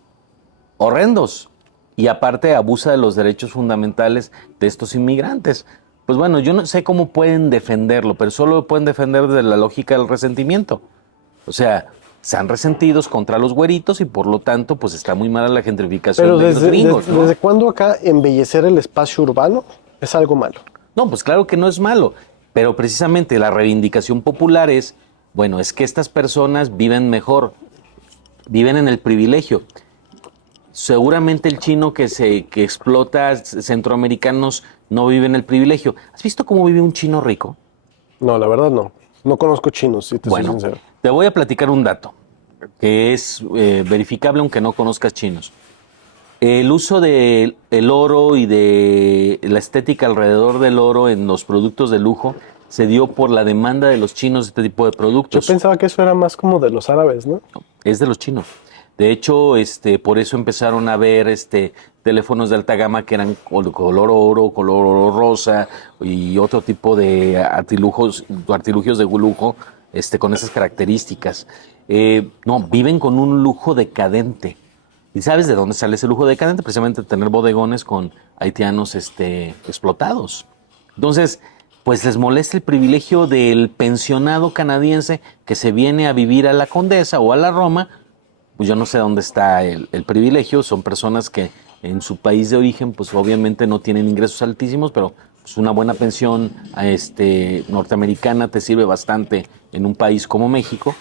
horrendos y aparte abusa de los derechos fundamentales de estos inmigrantes. Pues bueno, yo no sé cómo pueden defenderlo, pero solo lo pueden defender desde la lógica del resentimiento. O sea, están resentidos contra los güeritos y por lo tanto pues está muy mala la gentrificación Pero de los gringos, ¿no? ¿desde cuándo acá embellecer el espacio urbano es algo malo? No, pues claro que no es malo, pero precisamente la reivindicación popular es, bueno, es que estas personas viven mejor, viven en el privilegio. Seguramente el chino que explota centroamericanos no vive en el privilegio. ¿Has visto cómo vive un chino rico? No, la verdad no. No conozco chinos, si te soy Bueno, sincero. te voy a platicar un dato que es verificable aunque no conozcas chinos. El uso del oro y de la estética alrededor del oro en los productos de lujo se dio por la demanda de los chinos de este tipo de Yo productos. pensaba que eso era más como de los árabes, ¿no? Es de los chinos. De hecho, por eso empezaron a ver teléfonos de alta gama que eran color oro, color oro rosa y otro tipo de artilugios de lujo con esas características. No, viven con un lujo decadente. ¿Y sabes de dónde sale ese lujo decadente? Precisamente tener bodegones con haitianos explotados. Entonces, pues les molesta el privilegio del pensionado canadiense que se viene a vivir a la Condesa o a la Roma. Pues yo no sé dónde está el privilegio. Son personas que en su país de origen, pues obviamente no tienen ingresos altísimos, pero pues una buena pensión norteamericana te sirve bastante en un país como México.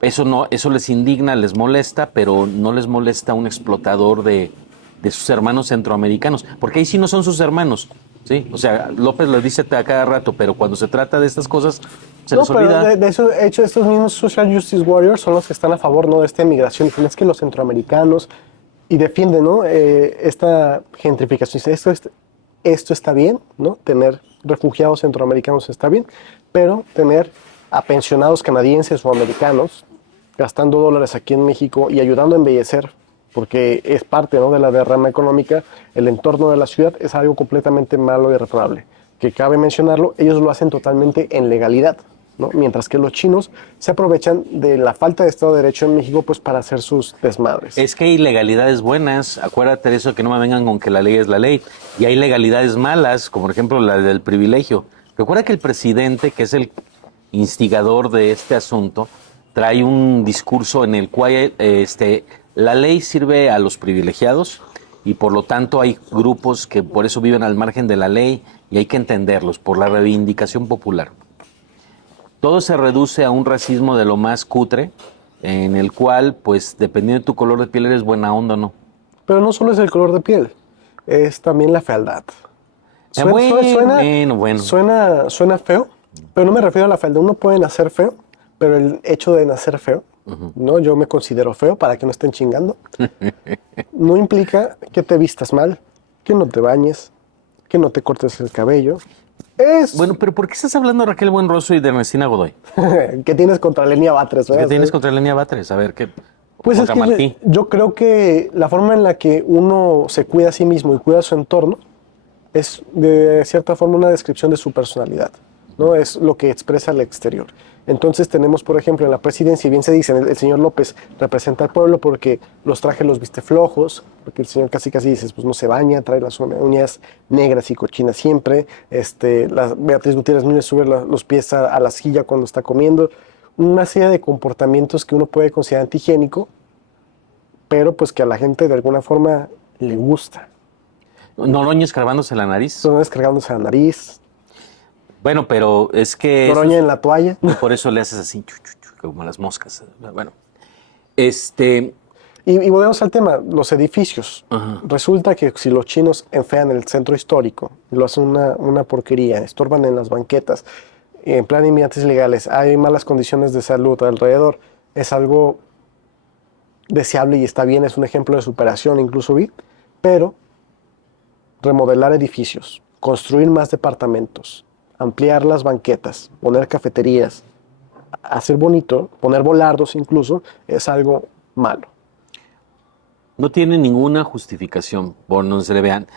Eso les indigna, les molesta, pero no les molesta un explotador de sus hermanos centroamericanos, porque ahí sí no son sus hermanos, ¿sí? O sea, López lo dice a cada rato, pero cuando se trata de estas cosas, se les olvida. Pero de eso, hecho, estos mismos social justice warriors son los que están a favor, ¿no?, de esta inmigración. Y es que los centroamericanos, y defienden, ¿no?, esta gentrificación. Esto está bien, ¿no? Tener refugiados centroamericanos está bien, pero tener a pensionados canadienses o americanos gastando dólares aquí en México y ayudando a embellecer, porque es parte, ¿no?, de la derrama económica, el entorno de la ciudad es algo completamente malo y irreparable. Que cabe mencionarlo, ellos lo hacen totalmente en legalidad, ¿no? Mientras que los chinos se aprovechan de la falta de Estado de Derecho en México pues para hacer sus desmadres. Es que hay ilegalidades buenas, acuérdate de eso, que no me vengan con que la ley es la ley, y hay ilegalidades malas, como por ejemplo la del privilegio. Recuerda que el presidente, que es el instigador de este asunto, trae un discurso en el cual la ley sirve a los privilegiados y por lo tanto hay grupos que por eso viven al margen de la ley y hay que entenderlos por la reivindicación popular. Todo se reduce a un racismo de lo más cutre, en el cual, pues, dependiendo de tu color de piel, eres buena onda o no. Pero no solo es el color de piel, es también la fealdad. Suena feo, pero no me refiero a la fealdad. Uno puede nacer feo, pero el hecho de nacer feo, ¿no? Yo me considero feo, para que no estén chingando, no implica que te vistas mal, que no te bañes, que no te cortes el cabello. Bueno, pero ¿por qué estás hablando de Raquel Buenrostro y de Ernestina Godoy? ¿Qué tienes contra Lenia Batres? ¿Qué tienes contra Lenia Batres? A ver, ¿qué? Pues es que yo creo que la forma en la que uno se cuida a sí mismo y cuida a su entorno es de cierta forma una descripción de su personalidad. ¿no? Es lo que expresa el exterior. Entonces tenemos, por ejemplo, en la presidencia, bien se dice, el señor López representa al pueblo porque los trajes los viste flojos, porque el señor casi dices, pues no se baña, trae las uñas negras y cochinas siempre, la Beatriz Gutiérrez Núñez sube los pies a la silla cuando está comiendo, una serie de comportamientos que uno puede considerar antihigiénico, pero pues que a la gente de alguna forma le gusta. Noroña escarbándose la nariz. Son descargándose la nariz. Bueno, pero es que... Noroña en la toalla. Por eso le haces así, como las moscas. Bueno, Y volvemos al tema, los edificios. Ajá. Resulta que si los chinos enfean el centro histórico, lo hacen una porquería, estorban en las banquetas, en plan inmigrantes ilegales, hay malas condiciones de salud alrededor, es algo deseable y está bien, es un ejemplo de superación, incluso vi, pero remodelar edificios, construir más departamentos, ampliar las banquetas, poner cafeterías, hacer bonito, poner volardos incluso, es algo malo. no tiene ninguna justificación, por donde se le vean.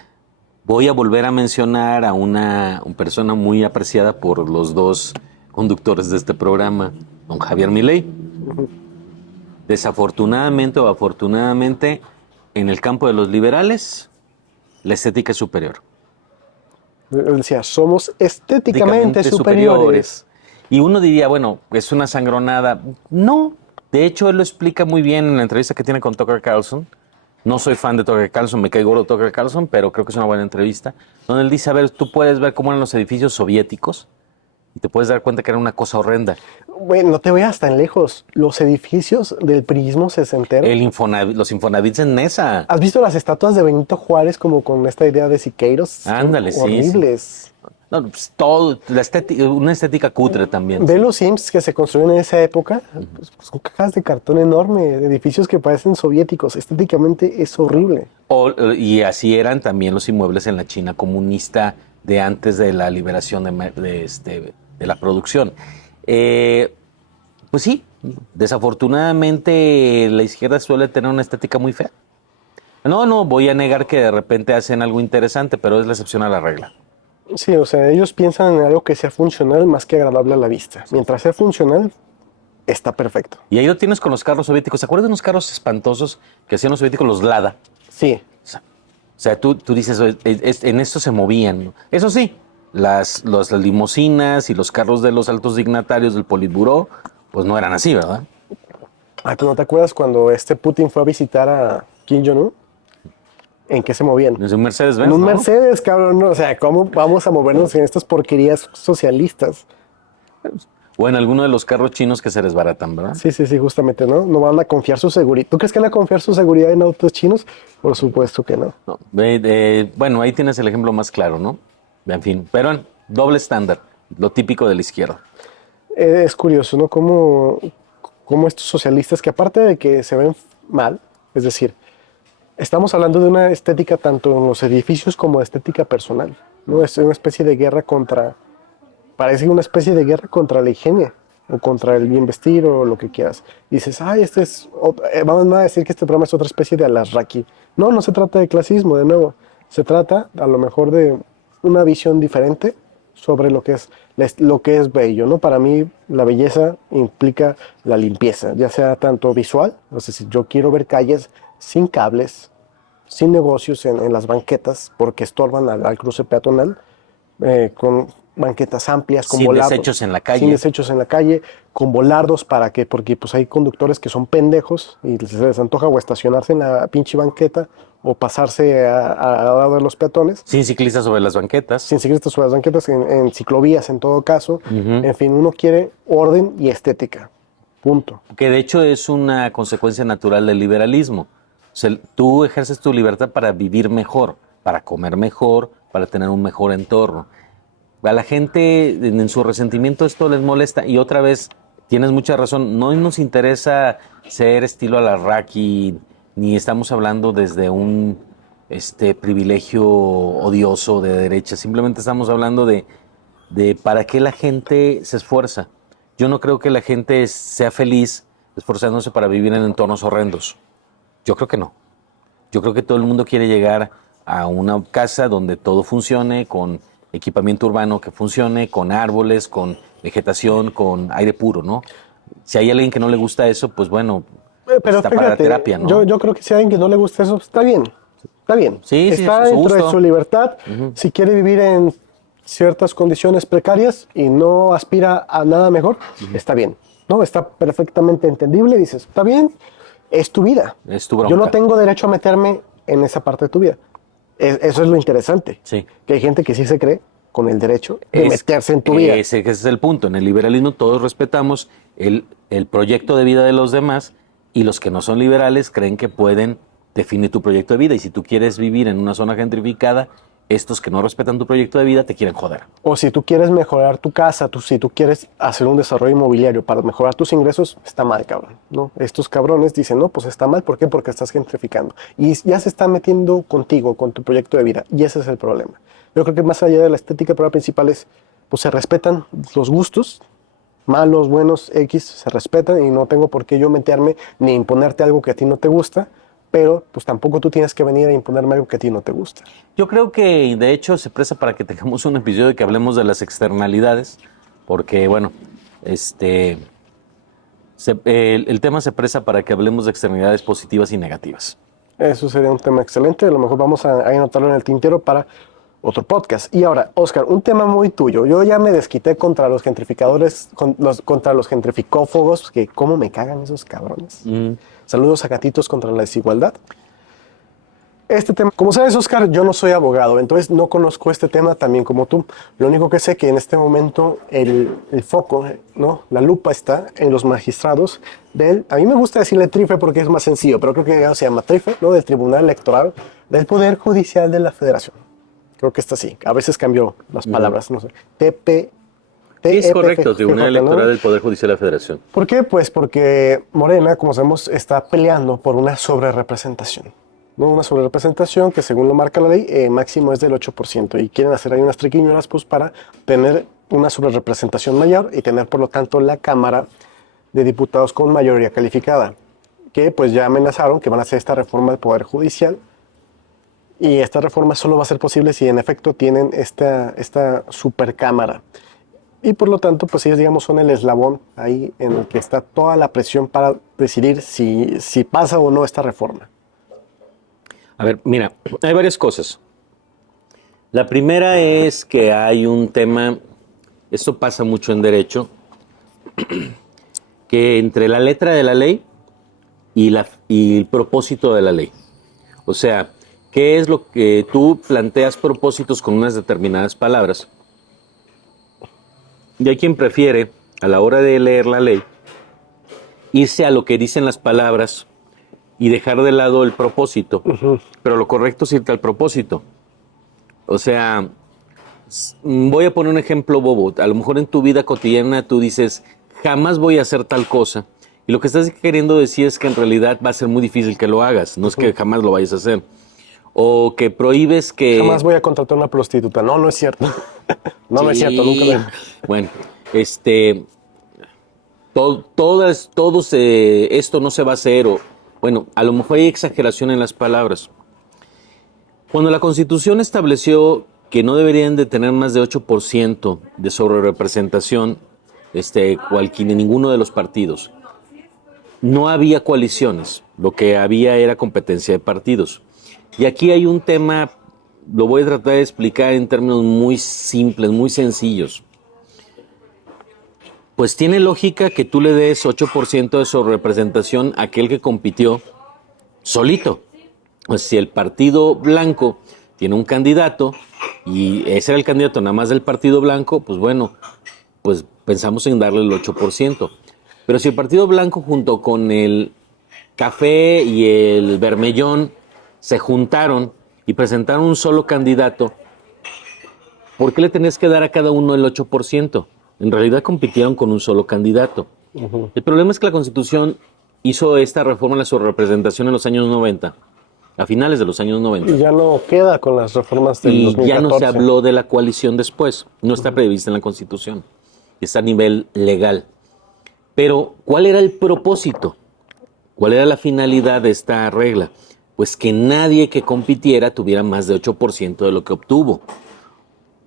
Voy a volver a mencionar a una persona muy apreciada por los dos conductores de este programa, don Javier Milei. Desafortunadamente o afortunadamente, en el campo de los liberales, la estética es superior. Él decía, somos estéticamente superiores. Y uno diría, bueno, es una sangronada. No, de hecho, él lo explica muy bien en la entrevista que tiene con Tucker Carlson. No soy fan de Tucker Carlson, me cae gordo Tucker Carlson, pero creo que es una buena entrevista. Donde él dice, a ver, tú puedes ver cómo eran los edificios soviéticos y te puedes dar cuenta que era una cosa horrenda. Bueno, no te vayas tan lejos. Los edificios del priismo sesentero. Los Infonavits en Nesa. ¿Has visto las estatuas de Benito Juárez como con esta idea de Siqueiros? Ándale, sí. Horribles. No, pues todo, una estética cutre también. Ve los Sims que se construyeron en esa época, pues, son cajas de cartón enorme, de edificios que parecen soviéticos. Estéticamente es horrible. Y así eran también los inmuebles en la China comunista de antes de la liberación de la producción. Pues sí, desafortunadamente la izquierda suele tener una estética muy fea. No voy a negar que de repente hacen algo interesante, pero es la excepción a la regla. Sí, o sea, ellos piensan en algo que sea funcional más que agradable a la vista. Mientras sea funcional, está perfecto. Y ahí lo tienes con los carros soviéticos. ¿Se acuerdan de unos carros espantosos que hacían los soviéticos, los Lada? Sí. O sea, tú dices, en esto se movían, ¿no? Eso sí, las limusinas y los carros de los altos dignatarios del Politburó, pues no eran así, ¿verdad? ¿Tú no te acuerdas cuando Putin fue a visitar a Kim Jong-un? ¿En qué se movían? Es un Mercedes-Benz, En un ¿no? Mercedes, cabrón. ¿No? O sea, ¿cómo vamos a movernos en estas porquerías socialistas? O en alguno de los carros chinos que se desbaratan, ¿verdad? Sí, justamente, ¿no? No van a confiar su seguridad. ¿Tú crees que van a confiar su seguridad en autos chinos? Por supuesto que no. No. Bueno, ahí tienes el ejemplo más claro, ¿no? En fin, pero doble estándar, lo típico de la izquierda. Es curioso, ¿no? Cómo estos socialistas, que aparte de que se ven mal, es decir, estamos hablando de una estética tanto en los edificios como estética personal, ¿no? Es una especie de guerra parece una especie de guerra contra la higiene, o contra el bien vestir, o lo que quieras. Y dices, vamos a decir que este programa es otra especie de alarraqui. No se trata de clasismo, de nuevo. Se trata, a lo mejor, de una visión diferente sobre lo que es bello, ¿no? Para mí, la belleza implica la limpieza, ya sea tanto visual, es decir, yo quiero ver calles sin cables, sin negocios en las banquetas, porque estorban al cruce peatonal, con banquetas amplias, con Sin volardos. desechos en la calle. Sin desechos en la calle, con volardos, porque pues hay conductores que son pendejos y se les antoja o estacionarse en la pinche banqueta o pasarse a lado de los peatones. Sin ciclistas sobre las banquetas. Sin ciclistas sobre las banquetas, en ciclovías en todo caso. Uh-huh. En fin, uno quiere orden y estética. Punto. Que de hecho es una consecuencia natural del liberalismo. O sea, tú ejerces tu libertad para vivir mejor, para comer mejor, para tener un mejor entorno. A la gente en su resentimiento esto les molesta y otra vez tienes mucha razón, no nos interesa ser estilo alarraqui, ni estamos hablando desde un privilegio odioso de derecha, simplemente estamos hablando de para qué la gente se esfuerza. Yo no creo que la gente sea feliz esforzándose para vivir en entornos horrendos. Yo creo que no. Yo creo que todo el mundo quiere llegar a una casa donde todo funcione con equipamiento urbano que funcione, con árboles, con vegetación, con aire puro, ¿no? Si hay alguien que no le gusta eso, pues bueno, Pero está para la fíjate, terapia, ¿no? yo creo que si a alguien que no le gusta eso, está bien. Está bien. Sí, está su dentro de gusto. su libertad. Si quiere vivir en ciertas condiciones precarias y no aspira a nada mejor, está bien. ¿No? Está perfectamente entendible. Dices, está bien, es tu vida. Es tu bronca. Yo no tengo derecho a meterme en esa parte de tu vida. Eso es lo interesante. Sí. Que hay gente que sí se cree con el derecho de meterse en tu vida. Ese es el punto. En el liberalismo todos respetamos el proyecto de vida de los demás y los que no son liberales creen que pueden definir tu proyecto de vida. Y si tú quieres vivir en una zona gentrificada, estos que no respetan tu proyecto de vida te quieren joder. O si tú quieres mejorar tu casa, si tú quieres hacer un desarrollo inmobiliario para mejorar tus ingresos, está mal, cabrón, ¿no? Estos cabrones dicen, no, pues está mal, ¿por qué? Porque estás gentrificando. Y ya se están metiendo contigo, con tu proyecto de vida, y ese es el problema. Yo creo que más allá de la estética, el problema principal es, pues se respetan los gustos, malos, buenos, X, se respetan y no tengo por qué yo meterme ni imponerte algo que a ti no te gusta, pero pues tampoco tú tienes que venir a imponerme algo que a ti no te gusta. Yo creo que de hecho se presta para que tengamos un episodio que hablemos de las externalidades, porque bueno, el tema se presta para que hablemos de externalidades positivas y negativas. Eso sería un tema excelente, a lo mejor vamos a anotarlo en el tintero para otro podcast. Y ahora, Oscar, un tema muy tuyo. Yo ya me desquité contra los gentrificadores, contra los gentrificófagos, que cómo me cagan esos cabrones. Saludos a gatitos contra la desigualdad. Este tema, como sabes, Oscar, yo no soy abogado, entonces no conozco este tema también como tú. Lo único que sé que en este momento el foco, ¿no? La lupa está en los magistrados a mí me gusta decirle trife porque es más sencillo, pero creo que ya se llama trife, ¿no? Del Tribunal Electoral del Poder Judicial de la Federación. Creo que está así. A veces cambió las palabras, no sé. Es correcto, Tribunal Electoral del Poder Judicial de la Federación. ¿Por qué? Pues porque Morena, como sabemos, está peleando por una sobrerepresentación. ¿No? Una sobrerepresentación que, según lo marca la ley, máximo es del 8%. Y quieren hacer ahí unas triquiñuelas pues, para tener una sobrerepresentación mayor y tener, por lo tanto, la Cámara de Diputados con mayoría calificada. Que pues ya amenazaron que van a hacer esta reforma del Poder Judicial. Y esta reforma solo va a ser posible si en efecto tienen esta supercámara. Y por lo tanto, pues ellos, digamos, son el eslabón ahí en el que está toda la presión para decidir si pasa o no esta reforma. A ver, mira, hay varias cosas. La primera es que hay un tema, esto pasa mucho en derecho, que entre la letra de la ley y el propósito de la ley. O sea, ¿qué es lo que tú planteas propósitos con unas determinadas palabras? Y hay quien prefiere, a la hora de leer la ley, irse a lo que dicen las palabras y dejar de lado el propósito. Pero lo correcto es irte al propósito. O sea, voy a poner un ejemplo bobo. A lo mejor en tu vida cotidiana tú dices, jamás voy a hacer tal cosa. Y lo que estás queriendo decir es que en realidad va a ser muy difícil que lo hagas. No es que jamás lo vayas a hacer. O que prohíbes que... Jamás voy a contratar a una prostituta. No, no es cierto. No, no es cierto. Nunca lo... Bueno, esto no se va a hacer. Bueno, a lo mejor hay exageración en las palabras. Cuando la Constitución estableció que no deberían de tener más de 8% de sobrerepresentación, ninguno de los partidos, no había coaliciones. Lo que había era competencia de partidos. Y aquí hay un tema, lo voy a tratar de explicar en términos muy simples, muy sencillos. Pues tiene lógica que tú le des 8% de sobrerepresentación a aquel que compitió solito. Pues si el partido blanco tiene un candidato y ese era el candidato nada más del partido blanco, pues bueno, pues pensamos en darle el 8%. Pero si el partido blanco junto con el café y el bermellón se juntaron y presentaron un solo candidato, ¿por qué le tenés que dar a cada uno el 8%? En realidad compitieron con un solo candidato. El problema es que la Constitución hizo esta reforma de la sobrerepresentación en los años 90, a finales de los años 90. Y ya no queda con las reformas del 2014. Ya no se habló de la coalición después, no está prevista en la Constitución, está a nivel legal. Pero, ¿cuál era el propósito? ¿Cuál era la finalidad de esta regla? Pues que nadie que compitiera tuviera más de 8% de lo que obtuvo.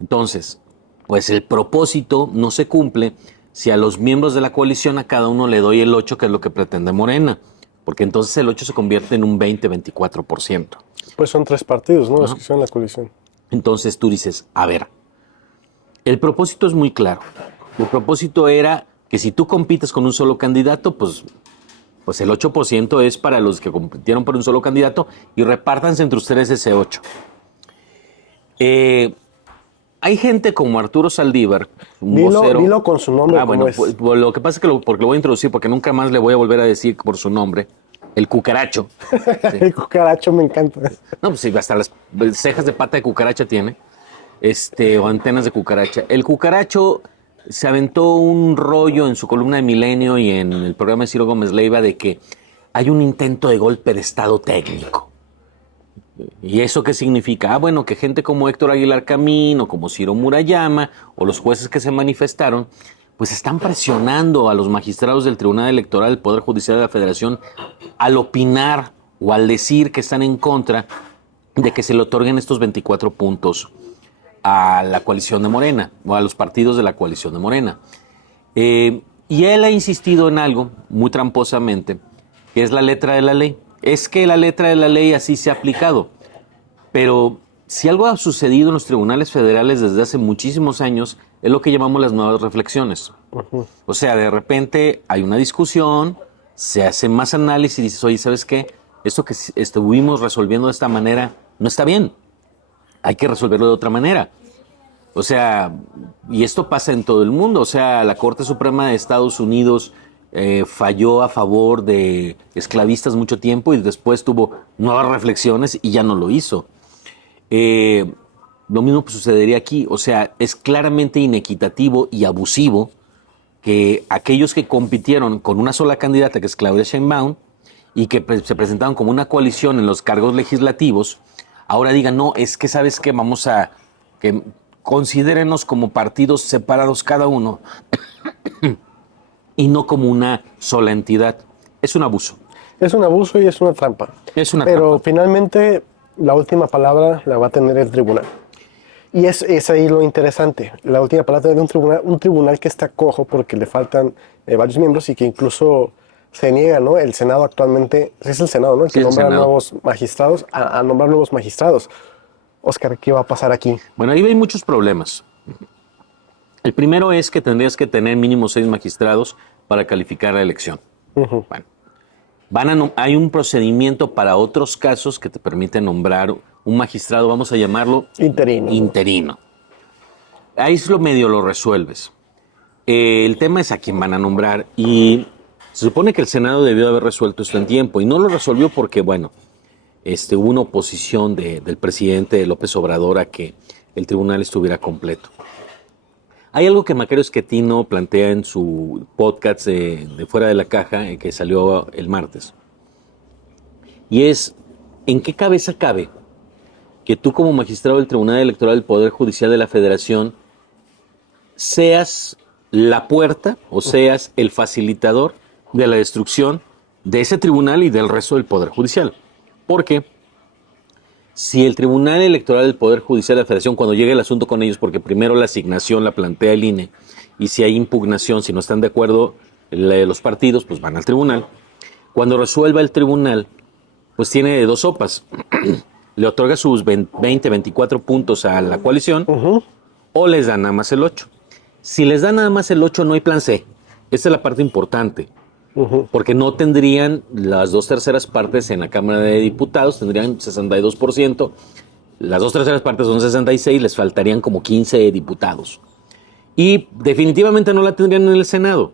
Entonces, pues el propósito no se cumple si a los miembros de la coalición a cada uno le doy el 8, que es lo que pretende Morena, porque entonces el 8 se convierte en un 20-24%. Pues son 3 partidos, ¿no? Los que son la coalición. Entonces tú dices, a ver, el propósito es muy claro. El propósito era que si tú compites con un solo candidato, pues el 8% es para los que compitieron por un solo candidato y repártanse entre ustedes ese 8. Hay gente como Arturo Saldívar, un vocero. Dilo con su nombre. Bueno, es. pues, lo que pasa es que porque lo voy a introducir, porque nunca más le voy a volver a decir por su nombre, el cucaracho. Sí. El cucaracho me encanta. No, pues sí, hasta las cejas de pata de cucaracha tiene, o antenas de cucaracha. El cucaracho se aventó un rollo en su columna de Milenio y en el programa de Ciro Gómez Leiva de que hay un intento de golpe de estado técnico. ¿Y eso qué significa? Bueno, que gente como Héctor Aguilar Camín o como Ciro Murayama o los jueces que se manifestaron, pues están presionando a los magistrados del Tribunal Electoral del Poder Judicial de la Federación al opinar o al decir que están en contra de que se le otorguen estos 24 puntos a la coalición de Morena o a los partidos de la coalición de Morena. Y él ha insistido en algo muy tramposamente, que es la letra de la ley. Es que la letra de la ley así se ha aplicado, pero si algo ha sucedido en los tribunales federales desde hace muchísimos años, es lo que llamamos las nuevas reflexiones. O sea, de repente hay una discusión, se hace más análisis y dices, oye, ¿sabes qué? Esto que estuvimos resolviendo de esta manera no está bien. Hay que resolverlo de otra manera. O sea, y esto pasa en todo el mundo. O sea, la Corte Suprema de Estados Unidos falló a favor de esclavistas mucho tiempo y después tuvo nuevas reflexiones y ya no lo hizo. Lo mismo sucedería aquí. O sea, es claramente inequitativo y abusivo que aquellos que compitieron con una sola candidata, que es Claudia Sheinbaum, y que se presentaron como una coalición en los cargos legislativos, ahora digan, no, es que ¿sabes qué? Vamos a que considérenos como partidos separados cada uno y no como una sola entidad. Es un abuso. Es un abuso y es una trampa. Pero finalmente la última palabra la va a tener el tribunal. Y es ahí lo interesante. La última palabra de un tribunal que está cojo porque le faltan varios miembros y que incluso se niega, ¿no? El Senado actualmente, es el Senado, ¿no? El que nombra nuevos magistrados, a nombrar nuevos magistrados. Oscar, ¿qué va a pasar aquí? Bueno, ahí hay muchos problemas. El primero es que tendrías que tener mínimo 6 magistrados para calificar la elección. Bueno, hay un procedimiento para otros casos que te permite nombrar un magistrado, vamos a llamarlo interino. Ahí medio lo resuelves. El tema es a quién van a nombrar y se supone que el Senado debió haber resuelto esto en tiempo y no lo resolvió porque, bueno, hubo una oposición del presidente López Obrador a que el tribunal estuviera completo. Hay algo que Macario Schettino plantea en su podcast de Fuera de la Caja, que salió el martes. Y es, ¿en qué cabeza cabe que tú como magistrado del Tribunal Electoral del Poder Judicial de la Federación seas la puerta o seas el facilitador de la destrucción de ese tribunal y del resto del Poder Judicial? Porque si el Tribunal Electoral del Poder Judicial de la Federación, cuando llegue el asunto con ellos, porque primero la asignación la plantea el INE, y si hay impugnación, si no están de acuerdo los partidos, pues van al tribunal. Cuando resuelva el tribunal, pues tiene 2 sopas. Le otorga sus 20, 24 puntos a la coalición, o les da nada más el 8. Si les da nada más el 8, no hay plan C. Esa es la parte importante. Porque no tendrían las 2/3 partes en la Cámara de Diputados, tendrían 62%. Las 2/3 partes son 66, les faltarían como 15 diputados. Y definitivamente no la tendrían en el Senado.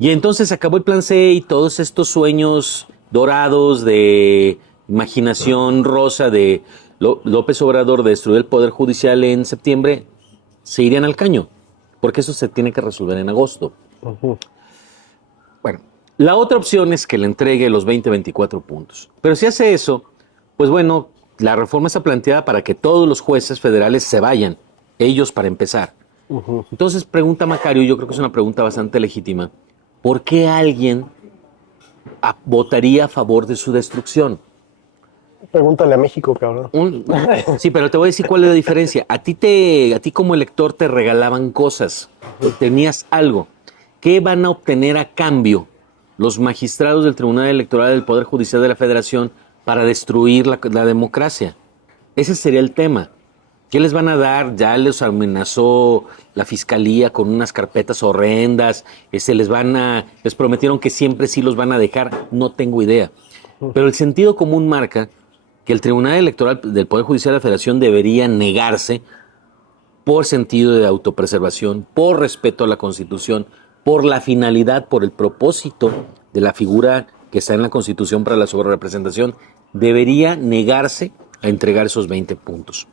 Y entonces acabó el plan C y todos estos sueños dorados de imaginación rosa de López Obrador de destruir el Poder Judicial en septiembre se irían al caño, porque eso se tiene que resolver en agosto. Bueno, la otra opción es que le entregue los 20, 24 puntos. Pero si hace eso, pues bueno, la reforma está planteada para que todos los jueces federales se vayan, ellos para empezar. Entonces pregunta Macario, yo creo que es una pregunta bastante legítima, ¿por qué alguien votaría a favor de su destrucción? Pregúntale a México, cabrón. Sí, pero te voy a decir cuál es la diferencia. A ti como elector te regalaban cosas, tenías algo. ¿Qué van a obtener a cambio los magistrados del Tribunal Electoral del Poder Judicial de la Federación para destruir la democracia? Ese sería el tema. ¿Qué les van a dar? Ya les amenazó la fiscalía con unas carpetas horrendas. Les prometieron que siempre sí los van a dejar. No tengo idea. Pero el sentido común marca que el Tribunal Electoral del Poder Judicial de la Federación debería negarse por sentido de autopreservación, por respeto a la Constitución, por la finalidad, por el propósito de la figura que está en la Constitución para la sobrerepresentación, debería negarse a entregar esos 20 puntos.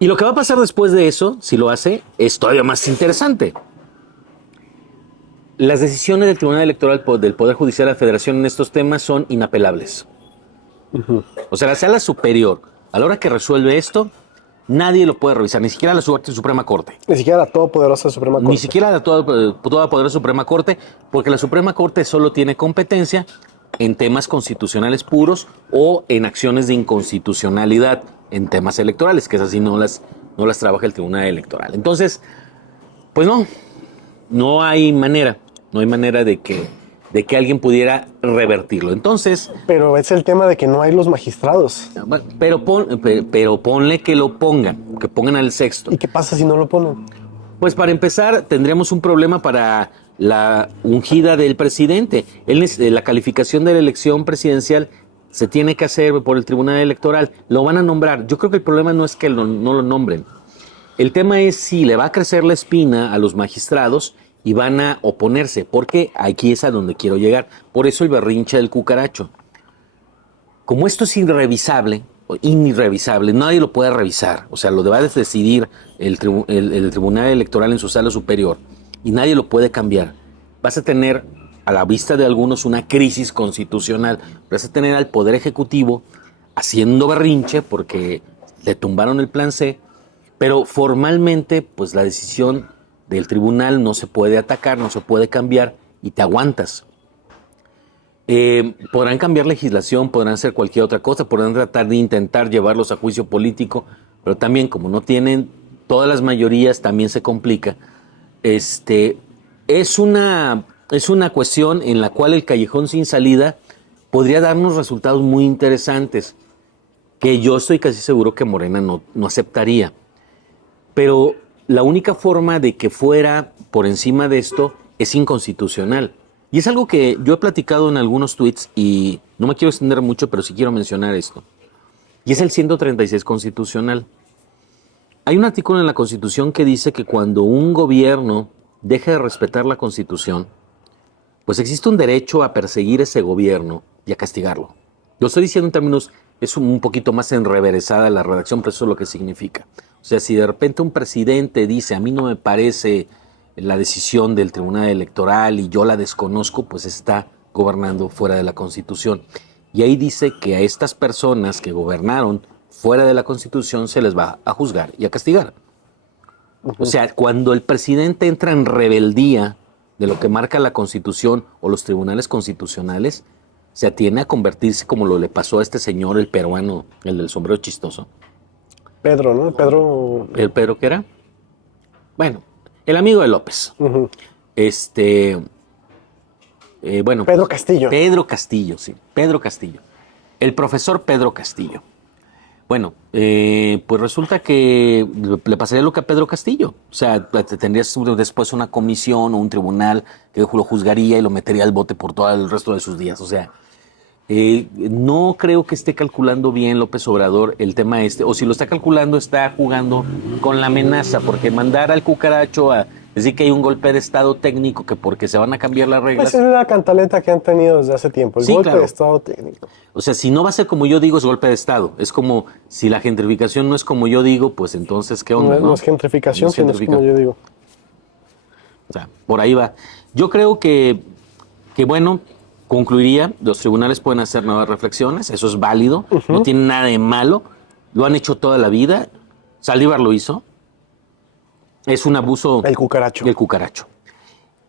Y lo que va a pasar después de eso, si lo hace, es todavía más interesante. Las decisiones del Tribunal Electoral del Poder Judicial de la Federación en estos temas son inapelables. O sea, la Sala Superior, a la hora que resuelve esto, nadie lo puede revisar, ni siquiera la Suprema Corte. Ni siquiera la todopoderosa Suprema Corte. Ni siquiera la todopoderosa Suprema Corte, porque la Suprema Corte solo tiene competencia en temas constitucionales puros o en acciones de inconstitucionalidad en temas electorales, que es así, no las trabaja el Tribunal Electoral. Entonces, pues no hay manera de que alguien pudiera revertirlo. Entonces... Pero es el tema de que no hay los magistrados. Pero ponle que lo pongan, que pongan al sexto. ¿Y qué pasa si no lo ponen? Pues para empezar, tendremos un problema para la ungida del presidente. La calificación de la elección presidencial se tiene que hacer por el Tribunal Electoral. Lo van a nombrar. Yo creo que el problema no es que no lo nombren. El tema es si le va a crecer la espina a los magistrados y van a oponerse, porque aquí es a donde quiero llegar. Por eso el berrinche del cucaracho. Como esto es irrevisable, nadie lo puede revisar. O sea, lo va a decidir el Tribunal Electoral en su sala superior y nadie lo puede cambiar. Vas a tener, a la vista de algunos, una crisis constitucional. Vas a tener al Poder Ejecutivo haciendo berrinche porque le tumbaron el plan C, pero formalmente, pues la decisión del tribunal no se puede atacar, no se puede cambiar y te aguantas. Podrán cambiar legislación, podrán hacer cualquier otra cosa, podrán tratar de intentar llevarlos a juicio político, pero también como no tienen todas las mayorías, también se complica. Es una cuestión en la cual el callejón sin salida podría darnos resultados muy interesantes, que yo estoy casi seguro que Morena no aceptaría. Pero la única forma de que fuera por encima de esto es inconstitucional. Y es algo que yo he platicado en algunos tweets y no me quiero extender mucho, pero sí quiero mencionar esto. Y es el 136 constitucional. Hay un artículo en la Constitución que dice que cuando un gobierno deja de respetar la Constitución, pues existe un derecho a perseguir ese gobierno y a castigarlo. Lo estoy diciendo en términos, es un poquito más enreveresada la redacción, pero eso es lo que significa. O sea, si de repente un presidente dice, a mí no me parece la decisión del Tribunal Electoral y yo la desconozco, pues está gobernando fuera de la Constitución. Y ahí dice que a estas personas que gobernaron fuera de la Constitución se les va a juzgar y a castigar. O sea, cuando el presidente entra en rebeldía de lo que marca la Constitución o los tribunales constitucionales, se atiene a convertirse como lo le pasó a este señor, el peruano, el del sombrero chistoso. Pedro, ¿no? ¿El Pedro qué era? Bueno, el amigo de López. Uh-huh. Bueno. Pedro Castillo. Pedro Castillo, sí. Pedro Castillo. El profesor Pedro Castillo. Bueno, pues resulta que le pasaría lo que a Pedro Castillo. O sea, tendrías después una comisión o un tribunal que lo juzgaría y lo metería al bote por todo el resto de sus días. O sea, no creo que esté calculando bien López Obrador el tema o si lo está calculando, está jugando con la amenaza, porque mandar al cucaracho a decir que hay un golpe de estado técnico, que porque se van a cambiar las reglas. Esa es una cantaleta que han tenido desde hace tiempo, el golpe de estado técnico. O sea, si no va a ser como yo digo, es golpe de estado. Es como, si la gentrificación no es como yo digo, pues entonces, ¿qué onda? No es gentrificación, sino es como yo digo. O sea, por ahí va. Yo creo que bueno, concluiría, los tribunales pueden hacer nuevas reflexiones, eso es válido, no tiene nada de malo, lo han hecho toda la vida, Saldívar lo hizo, es un abuso... El cucaracho. El cucaracho.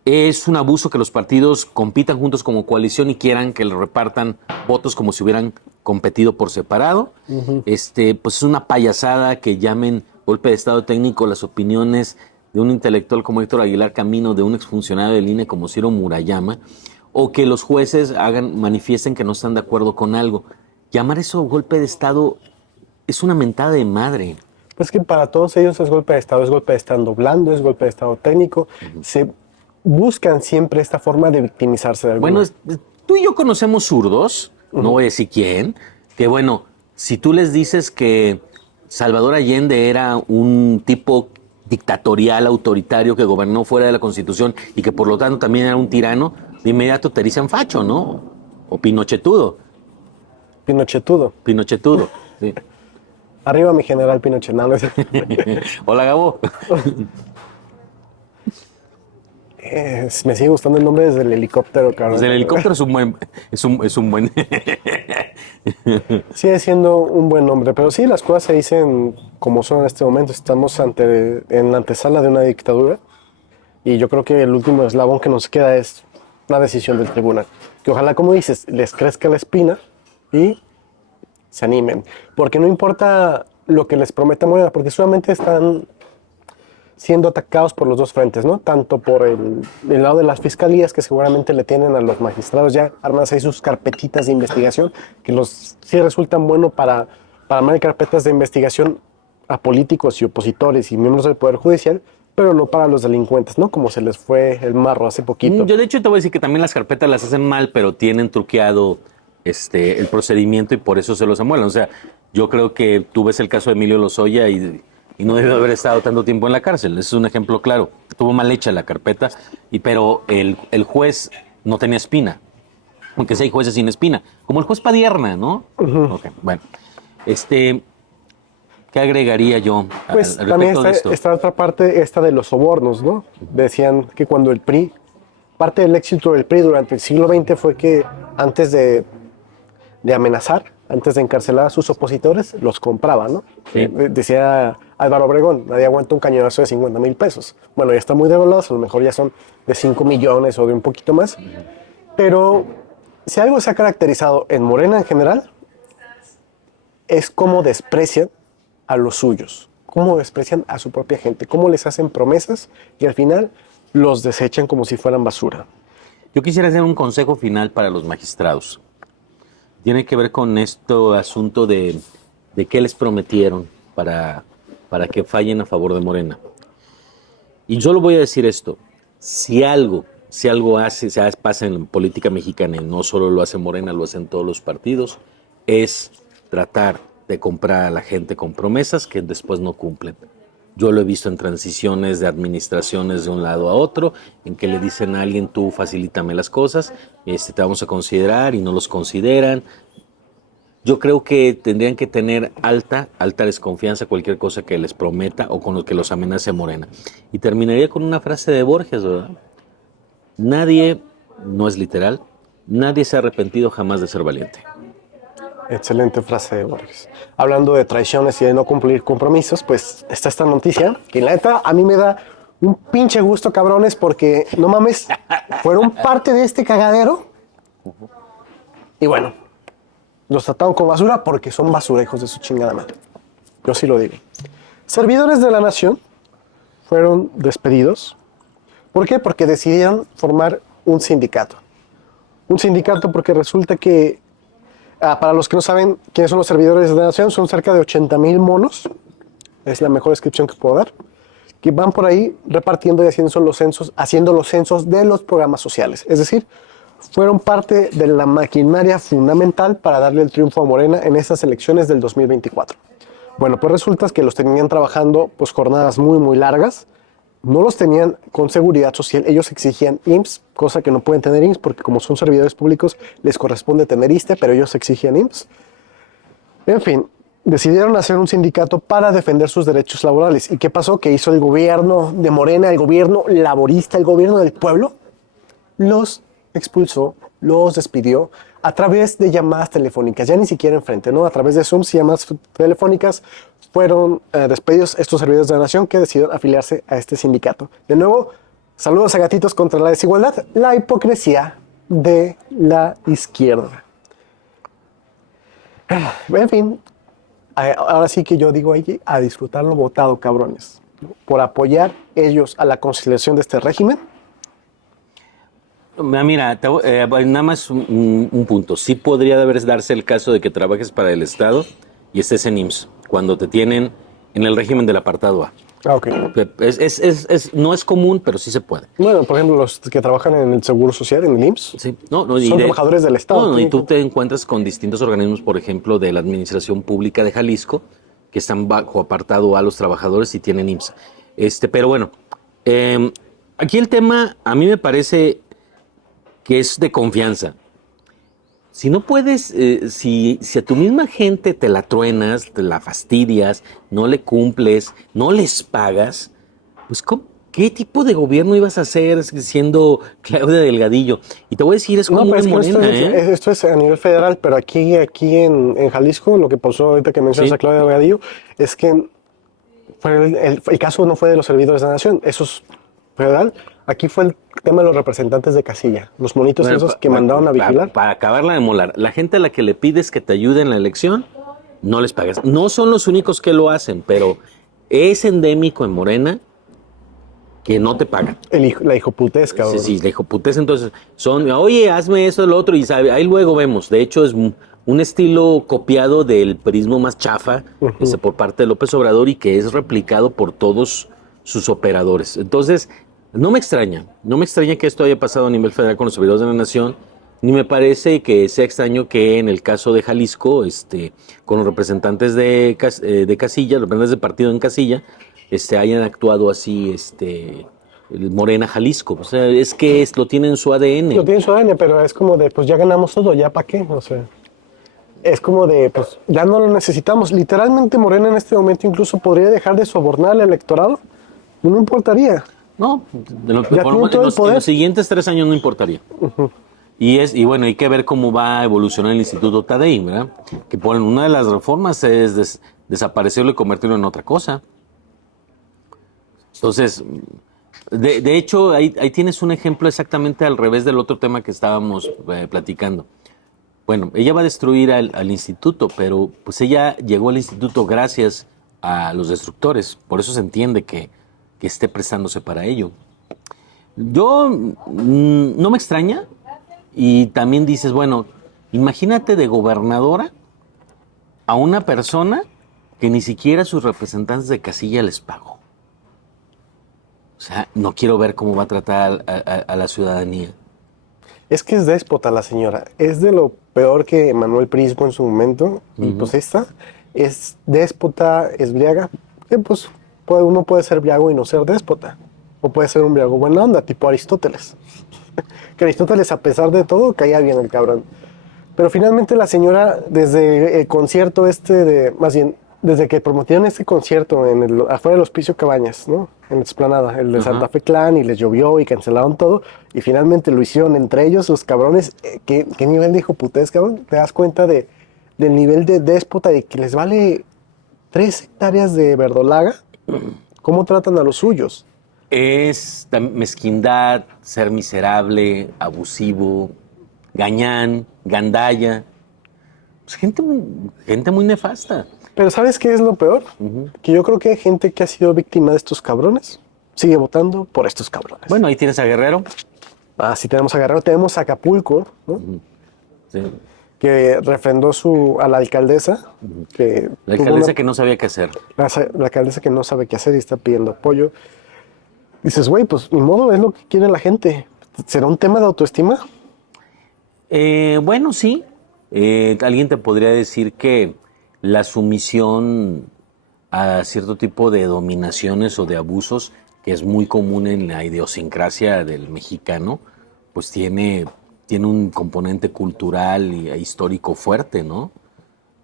es un abuso que los partidos compitan juntos como coalición y quieran que le repartan votos como si hubieran competido por separado. Pues es una payasada que llamen golpe de estado técnico las opiniones de un intelectual como Héctor Aguilar Camino, de un exfuncionario del INE como Ciro Murayama, o que los jueces manifiesten que no están de acuerdo con algo. Llamar eso golpe de estado es una mentada de madre. Pues que para todos ellos es golpe de estado blando, es golpe de estado técnico. Se buscan siempre esta forma de victimizarse de alguna. Bueno, tú y yo conocemos zurdos, no voy a decir quién, que bueno, si tú les dices que Salvador Allende era un tipo dictatorial, autoritario, que gobernó fuera de la Constitución y que por lo tanto también era un tirano, de inmediato te dicen facho, ¿no? O pinochetudo. Pinochetudo, sí. Arriba mi general Pinochet. No, Hola, Gabo. Me sigue gustando el nombre desde el helicóptero, cabrón. Desde el helicóptero es un buen. Sigue siendo un buen nombre, pero sí, las cosas se dicen como son en este momento. Estamos en la antesala de una dictadura y yo creo que el último eslabón que nos queda es la decisión del tribunal. Que ojalá, como dices, les crezca la espina y se animen. Porque no importa lo que les prometa Morena, porque solamente están siendo atacados por los dos frentes, ¿no? Tanto por el lado de las fiscalías, que seguramente le tienen a los magistrados ya armadas ahí sus carpetitas de investigación, que sí resultan bueno para armar carpetas de investigación a políticos y opositores y miembros del Poder Judicial, pero no para los delincuentes, ¿no? Como se les fue el marro hace poquito. Yo de hecho te voy a decir que también las carpetas las hacen mal, pero tienen truqueado el procedimiento y por eso se los amuelan. O sea, yo creo que tú ves el caso de Emilio Lozoya y no debe haber estado tanto tiempo en la cárcel. Ese es un ejemplo claro. Estuvo mal hecha la carpeta, pero el juez no tenía espina. Aunque sí hay jueces sin espina. Como el juez Padierna, ¿no? Okay, bueno. ¿Qué agregaría yo pues al también respecto de esto? está otra parte, esta de los sobornos, ¿no? Decían que cuando el PRI, parte del éxito del PRI durante el siglo XX fue que antes de amenazar, antes de encarcelar a sus opositores, los compraba, ¿no? Sí. Decía Álvaro Obregón, nadie aguanta un cañonazo de 50,000 pesos. Bueno, ya está muy devaluado, a lo mejor ya son de 5 millones o de un poquito más. Pero si algo se ha caracterizado en Morena en general, es cómo desprecian a los suyos, cómo desprecian a su propia gente, cómo les hacen promesas y al final los desechan como si fueran basura. Yo quisiera hacer un consejo final para los magistrados. Tiene que ver con asunto de qué les prometieron para que fallen a favor de Morena. Y yo lo voy a decir esto, si algo pasa en la política mexicana, y no solo lo hace Morena, lo hacen todos los partidos, es tratar de comprar a la gente con promesas que después no cumplen. Yo lo he visto en transiciones de administraciones de un lado a otro, en que le dicen a alguien, tú facilítame las cosas, te vamos a considerar y no los consideran. Yo creo que tendrían que tener alta desconfianza cualquier cosa que les prometa o con lo que los amenace Morena. Y terminaría con una frase de Borges, ¿verdad? Nadie, no es literal, nadie se ha arrepentido jamás de ser valiente. Excelente frase de Borges. Hablando de traiciones y de no cumplir compromisos, pues está esta noticia que la neta a mí me da un pinche gusto, cabrones, porque no mames, fueron parte de este cagadero y bueno, los trataron como basura porque son basura, hijos de su chingada madre. Yo sí lo digo. Servidores de la nación fueron despedidos. ¿Por qué? Porque decidieron formar un sindicato. Un sindicato porque resulta que para los que no saben quiénes son los servidores de la nación, son cerca de 80,000 monos, es la mejor descripción que puedo dar, que van por ahí repartiendo y haciendo los censos de los programas sociales. Es decir, fueron parte de la maquinaria fundamental para darle el triunfo a Morena en estas elecciones del 2024. Bueno, pues resulta que los tenían trabajando pues jornadas muy, muy largas. No los tenían con seguridad social, ellos exigían IMSS, cosa que no pueden tener IMSS porque como son servidores públicos les corresponde tener ISSSTE, pero ellos exigían IMSS. En fin, decidieron hacer un sindicato para defender sus derechos laborales. ¿Y qué pasó? Que hizo el gobierno de Morena, el gobierno laborista, el gobierno del pueblo, los expulsó, los despidió a través de llamadas telefónicas, ya ni siquiera enfrente, ¿no? A través de Zooms y llamadas telefónicas fueron despedidos estos servidores de la nación que decidieron afiliarse a este sindicato. De nuevo, Saludos a Gatitos contra la Desigualdad, la hipocresía de la izquierda. En fin, ahora sí que yo digo hay a disfrutar lo votado, cabrones, ¿no? Por apoyar ellos a la conciliación de este régimen. Mira, nada más un punto. Sí podría darse el caso de que trabajes para el Estado y estés en IMSS, cuando te tienen en el régimen del apartado A. Ah, ok. No es común, pero sí se puede. Bueno, por ejemplo, los que trabajan en el Seguro Social, en el IMSS, Sí. son trabajadores del Estado. No, y tú te encuentras con distintos organismos, por ejemplo, de la Administración Pública de Jalisco, que están bajo apartado A los trabajadores y tienen IMSS. Pero bueno, aquí el tema a mí me parece que es de confianza. Si no puedes, si a tu misma gente te la truenas, te la fastidias, no le cumples, no les pagas, pues ¿qué tipo de gobierno ibas a hacer siendo Claudia Delgadillo? Y te voy a decir, es como No, pero una es que morena, esto es a nivel federal, pero aquí en Jalisco, lo que pasó ahorita que mencionas Sí. a Claudia Delgadillo, es que el caso no fue de los servidores de la nación, eso es federal. Aquí fue el tema de los representantes de casilla, los monitos Bueno, esos que mandaron a vigilar. Para acabarla de molar, la gente a la que le pides que te ayude en la elección, no les pagas. No son los únicos que lo hacen, pero es endémico en Morena que no te pagan. La hijoputez, cabrón. Sí, la hijoputez, entonces oye, hazme eso, lo otro, y ahí luego vemos. De hecho, es un estilo copiado del perismo más chafa por parte de López Obrador y que es replicado por todos sus operadores. Entonces, no me extraña que esto haya pasado a nivel federal con los servidores de la nación, ni me parece que sea extraño que en el caso de Jalisco, con los representantes de casilla, los representantes de partido en casilla, hayan actuado así, el Morena Jalisco. O sea, es que lo tiene en su ADN. Lo tiene en su ADN, pero es como de, pues ya ganamos todo, ¿ya para qué? O sea, es como de, pues ya no lo necesitamos. Literalmente Morena en este momento incluso podría dejar de sobornar al electorado. No importaría. No, Ya tienen todo el en poder. los siguientes 3 años no importaría. Y bueno, hay que ver cómo va a evolucionar el Instituto Tadei, ¿verdad? Que ponen una de las reformas es desaparecerlo y convertirlo en otra cosa. Entonces, de hecho, ahí tienes un ejemplo exactamente al revés del otro tema que estábamos platicando. Bueno, ella va a destruir al instituto, pero pues ella llegó al instituto gracias a los destructores. Por eso se entiende que esté prestándose para ello. Yo no me extraña, y también dices, bueno, imagínate de gobernadora a una persona que ni siquiera sus representantes de casilla les pagó. O sea, no quiero ver cómo va a tratar a la ciudadanía. Es que es déspota la señora. Es de lo peor que Manuel Prisco en su momento. Y pues esta es déspota, es briaga. Pues uno puede ser briago y no ser déspota. O puede ser un briago buena onda, tipo Aristóteles. Que Aristóteles, a pesar de todo, caía bien el cabrón. Pero finalmente la señora, desde el concierto más bien, desde que prometieron este concierto afuera del Hospicio Cabañas, ¿no? En la explanada, el de Santa Fe Clan, y les llovió y cancelaron todo, y finalmente lo hicieron entre ellos, los cabrones. ¿Qué nivel de hijoputez, cabrón? ¿Te das cuenta del nivel de déspota de que les vale 3 hectáreas de verdolaga? ¿Cómo tratan a los suyos? Es mezquindad, ser miserable, abusivo, gañán, gandalla. Pues gente muy nefasta. Pero ¿sabes qué es lo peor? Que yo creo que hay gente que ha sido víctima de estos cabrones, sigue votando por estos cabrones. Bueno, ahí tienes a Guerrero. Sí, tenemos a Guerrero, tenemos a Acapulco, ¿no? Sí. Que refrendó a la alcaldesa. La alcaldesa que no sabía qué hacer. La alcaldesa que no sabe qué hacer y está pidiendo apoyo. Dices, güey, pues ni modo, es lo que quiere la gente. ¿Será un tema de autoestima? Bueno, sí. Alguien te podría decir que la sumisión a cierto tipo de dominaciones o de abusos, que es muy común en la idiosincrasia del mexicano, pues tiene un componente cultural e histórico fuerte, ¿no? O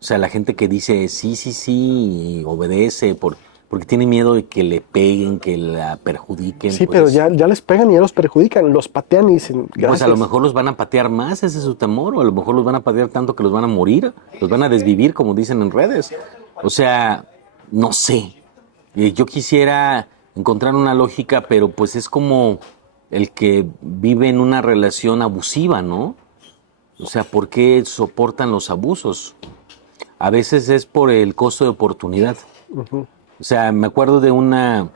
sea, la gente que dice sí, y obedece porque tiene miedo de que le peguen, que la perjudiquen. Sí, pues, pero ya les pegan y ya los perjudican, los patean y dicen, gracias. Pues a lo mejor los van a patear más, ese es su temor, o a lo mejor los van a patear tanto que los van a morir, los van a desvivir, como dicen en redes. O sea, no sé. Yo quisiera encontrar una lógica, pero pues es como el que vive en una relación abusiva, ¿no? O sea, ¿por qué soportan los abusos? A veces es por el costo de oportunidad. O sea, me acuerdo de una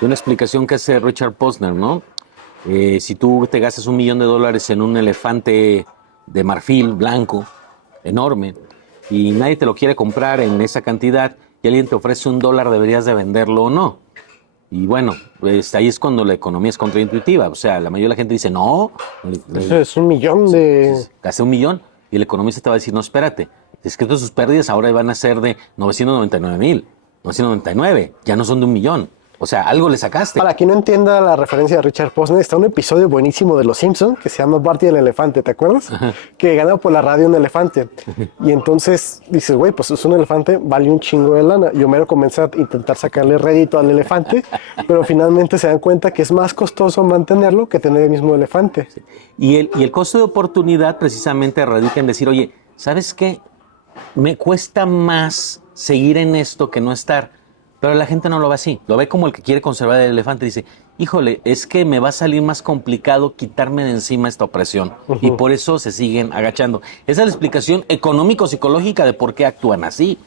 explicación que hace Richard Posner, ¿no? Si tú te gastas $1 millón en un elefante de marfil blanco, enorme, y nadie te lo quiere comprar en esa cantidad, y alguien te ofrece $1, ¿deberías de venderlo o no? Y bueno, pues ahí es cuando la economía es contraintuitiva. O sea, la mayoría de la gente dice, no. Eso es $1 millón de... Gasté $1 millón y el economista te va a decir, no, espérate. Es que todas sus pérdidas ahora van a ser de 999,000, 999. Ya no son de $1 millón. O sea, algo le sacaste. Para quien no entienda la referencia de Richard Posner, está un episodio buenísimo de Los Simpsons que se llama Barty el elefante, ¿te acuerdas? Ajá. Que gana por la radio un elefante. Y entonces dices, güey, pues es un elefante, vale un chingo de lana. Y Homero comienza a intentar sacarle rédito al elefante, pero finalmente se dan cuenta que es más costoso mantenerlo que tener el mismo elefante. Sí. Y el costo de oportunidad precisamente radica en decir, oye, ¿sabes qué? Me cuesta más seguir en esto que no estar. Pero la gente no lo ve así, lo ve como el que quiere conservar el elefante. Dice, híjole, es que me va a salir más complicado quitarme de encima esta opresión. Y por eso se siguen agachando. Esa es la explicación económico-psicológica de por qué actúan así.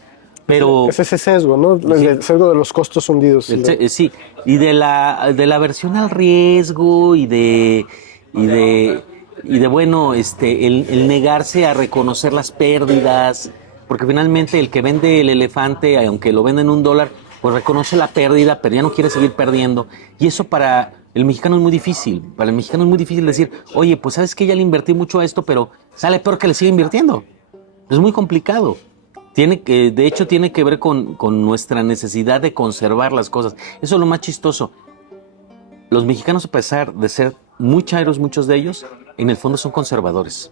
Pero es ese sesgo, ¿no? Sí. El sesgo de los costos hundidos. Sí, y de la aversión al riesgo y de bueno, el negarse a reconocer las pérdidas. Porque finalmente el que vende el elefante, aunque lo venda en $1, pues reconoce la pérdida, pero ya no quiere seguir perdiendo. Y eso para el mexicano es muy difícil. Para el mexicano es muy difícil decir, oye, pues sabes que ya le invertí mucho a esto, pero sale peor que le siga invirtiendo. Es muy complicado. De hecho, tiene que ver con nuestra necesidad de conservar las cosas. Eso es lo más chistoso. Los mexicanos, a pesar de ser muy chairos, muchos de ellos, en el fondo son conservadores.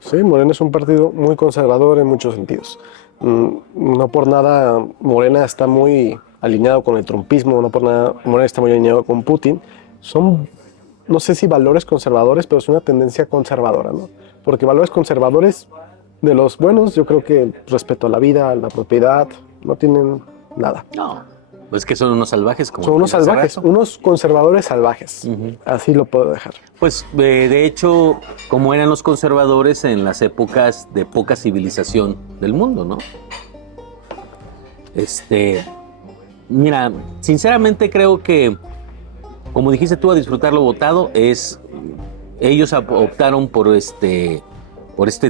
Sí, Morena es un partido muy conservador en muchos sentidos. No por nada Morena está muy alineado con el trumpismo, no por nada Morena está muy alineado con Putin. Son, no sé si valores conservadores, pero es una tendencia conservadora, ¿no? Porque valores conservadores de los buenos, yo creo que respeto a la vida, a la propiedad, no tienen nada. No, es que son unos salvajes. Son unos salvajes, unos conservadores salvajes. Así lo puedo dejar. Pues de hecho, como eran los conservadores en las épocas de poca civilización del mundo, ¿no? Mira, sinceramente creo que, como dijiste tú, a disfrutar lo votado, ellos optaron por este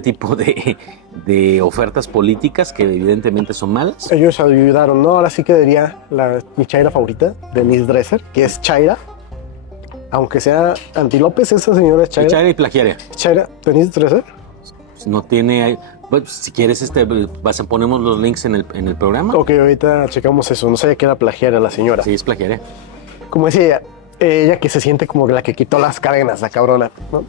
tipo de ofertas políticas que evidentemente son malas. Ellos ayudaron, ¿no? Ahora sí que diría mi chaira favorita, Denise Dresser, que es chaira. Aunque sea anti-López, esa señora es chaira. Chaira y plagiaria. Chaira, Denise Dresser. No tiene... Pues, si quieres, ponemos los links en el programa. Ok, ahorita checamos eso. No sabía que era plagiaria la señora. Sí, es plagiaria. Como decía ella que se siente como la que quitó las cadenas, la cabrona, ¿no?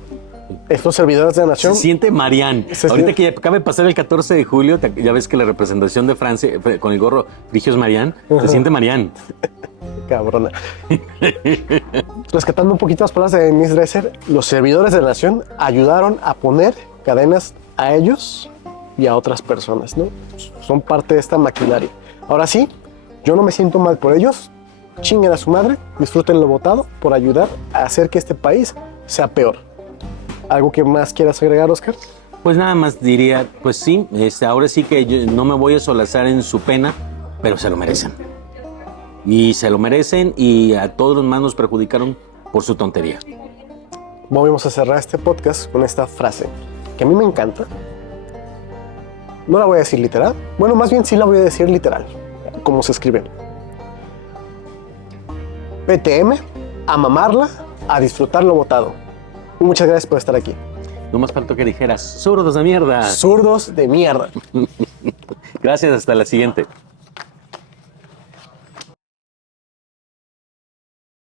Estos servidores de la nación. Se siente Marianne. Ahorita que acaba de pasar el 14 de julio, ya ves que la representación de Francia con el gorro Frigios Marianne, se siente Marianne. Cabrona. Rescatando un poquito las palabras de Miss Dresser, los servidores de la nación ayudaron a poner cadenas a ellos y a otras personas, ¿no? Son parte de esta maquinaria. Ahora sí, yo no me siento mal por ellos. Chinguen a su madre, disfruten lo votado por ayudar a hacer que este país sea peor. ¿Algo que más quieras agregar, Oscar? Pues nada más diría, pues sí, ahora sí que yo no me voy a solazar en su pena, pero se lo merecen. Y se lo merecen y a todos los más nos perjudicaron por su tontería. Vamos a cerrar este podcast con esta frase, que a mí me encanta. No la voy a decir literal. Bueno, más bien sí la voy a decir literal, como se escribe. PTM, a mamarla, a disfrutar lo votado. Muchas gracias por estar aquí. No más faltó que dijeras, zurdos de mierda. Zurdos de mierda. Gracias, hasta la siguiente.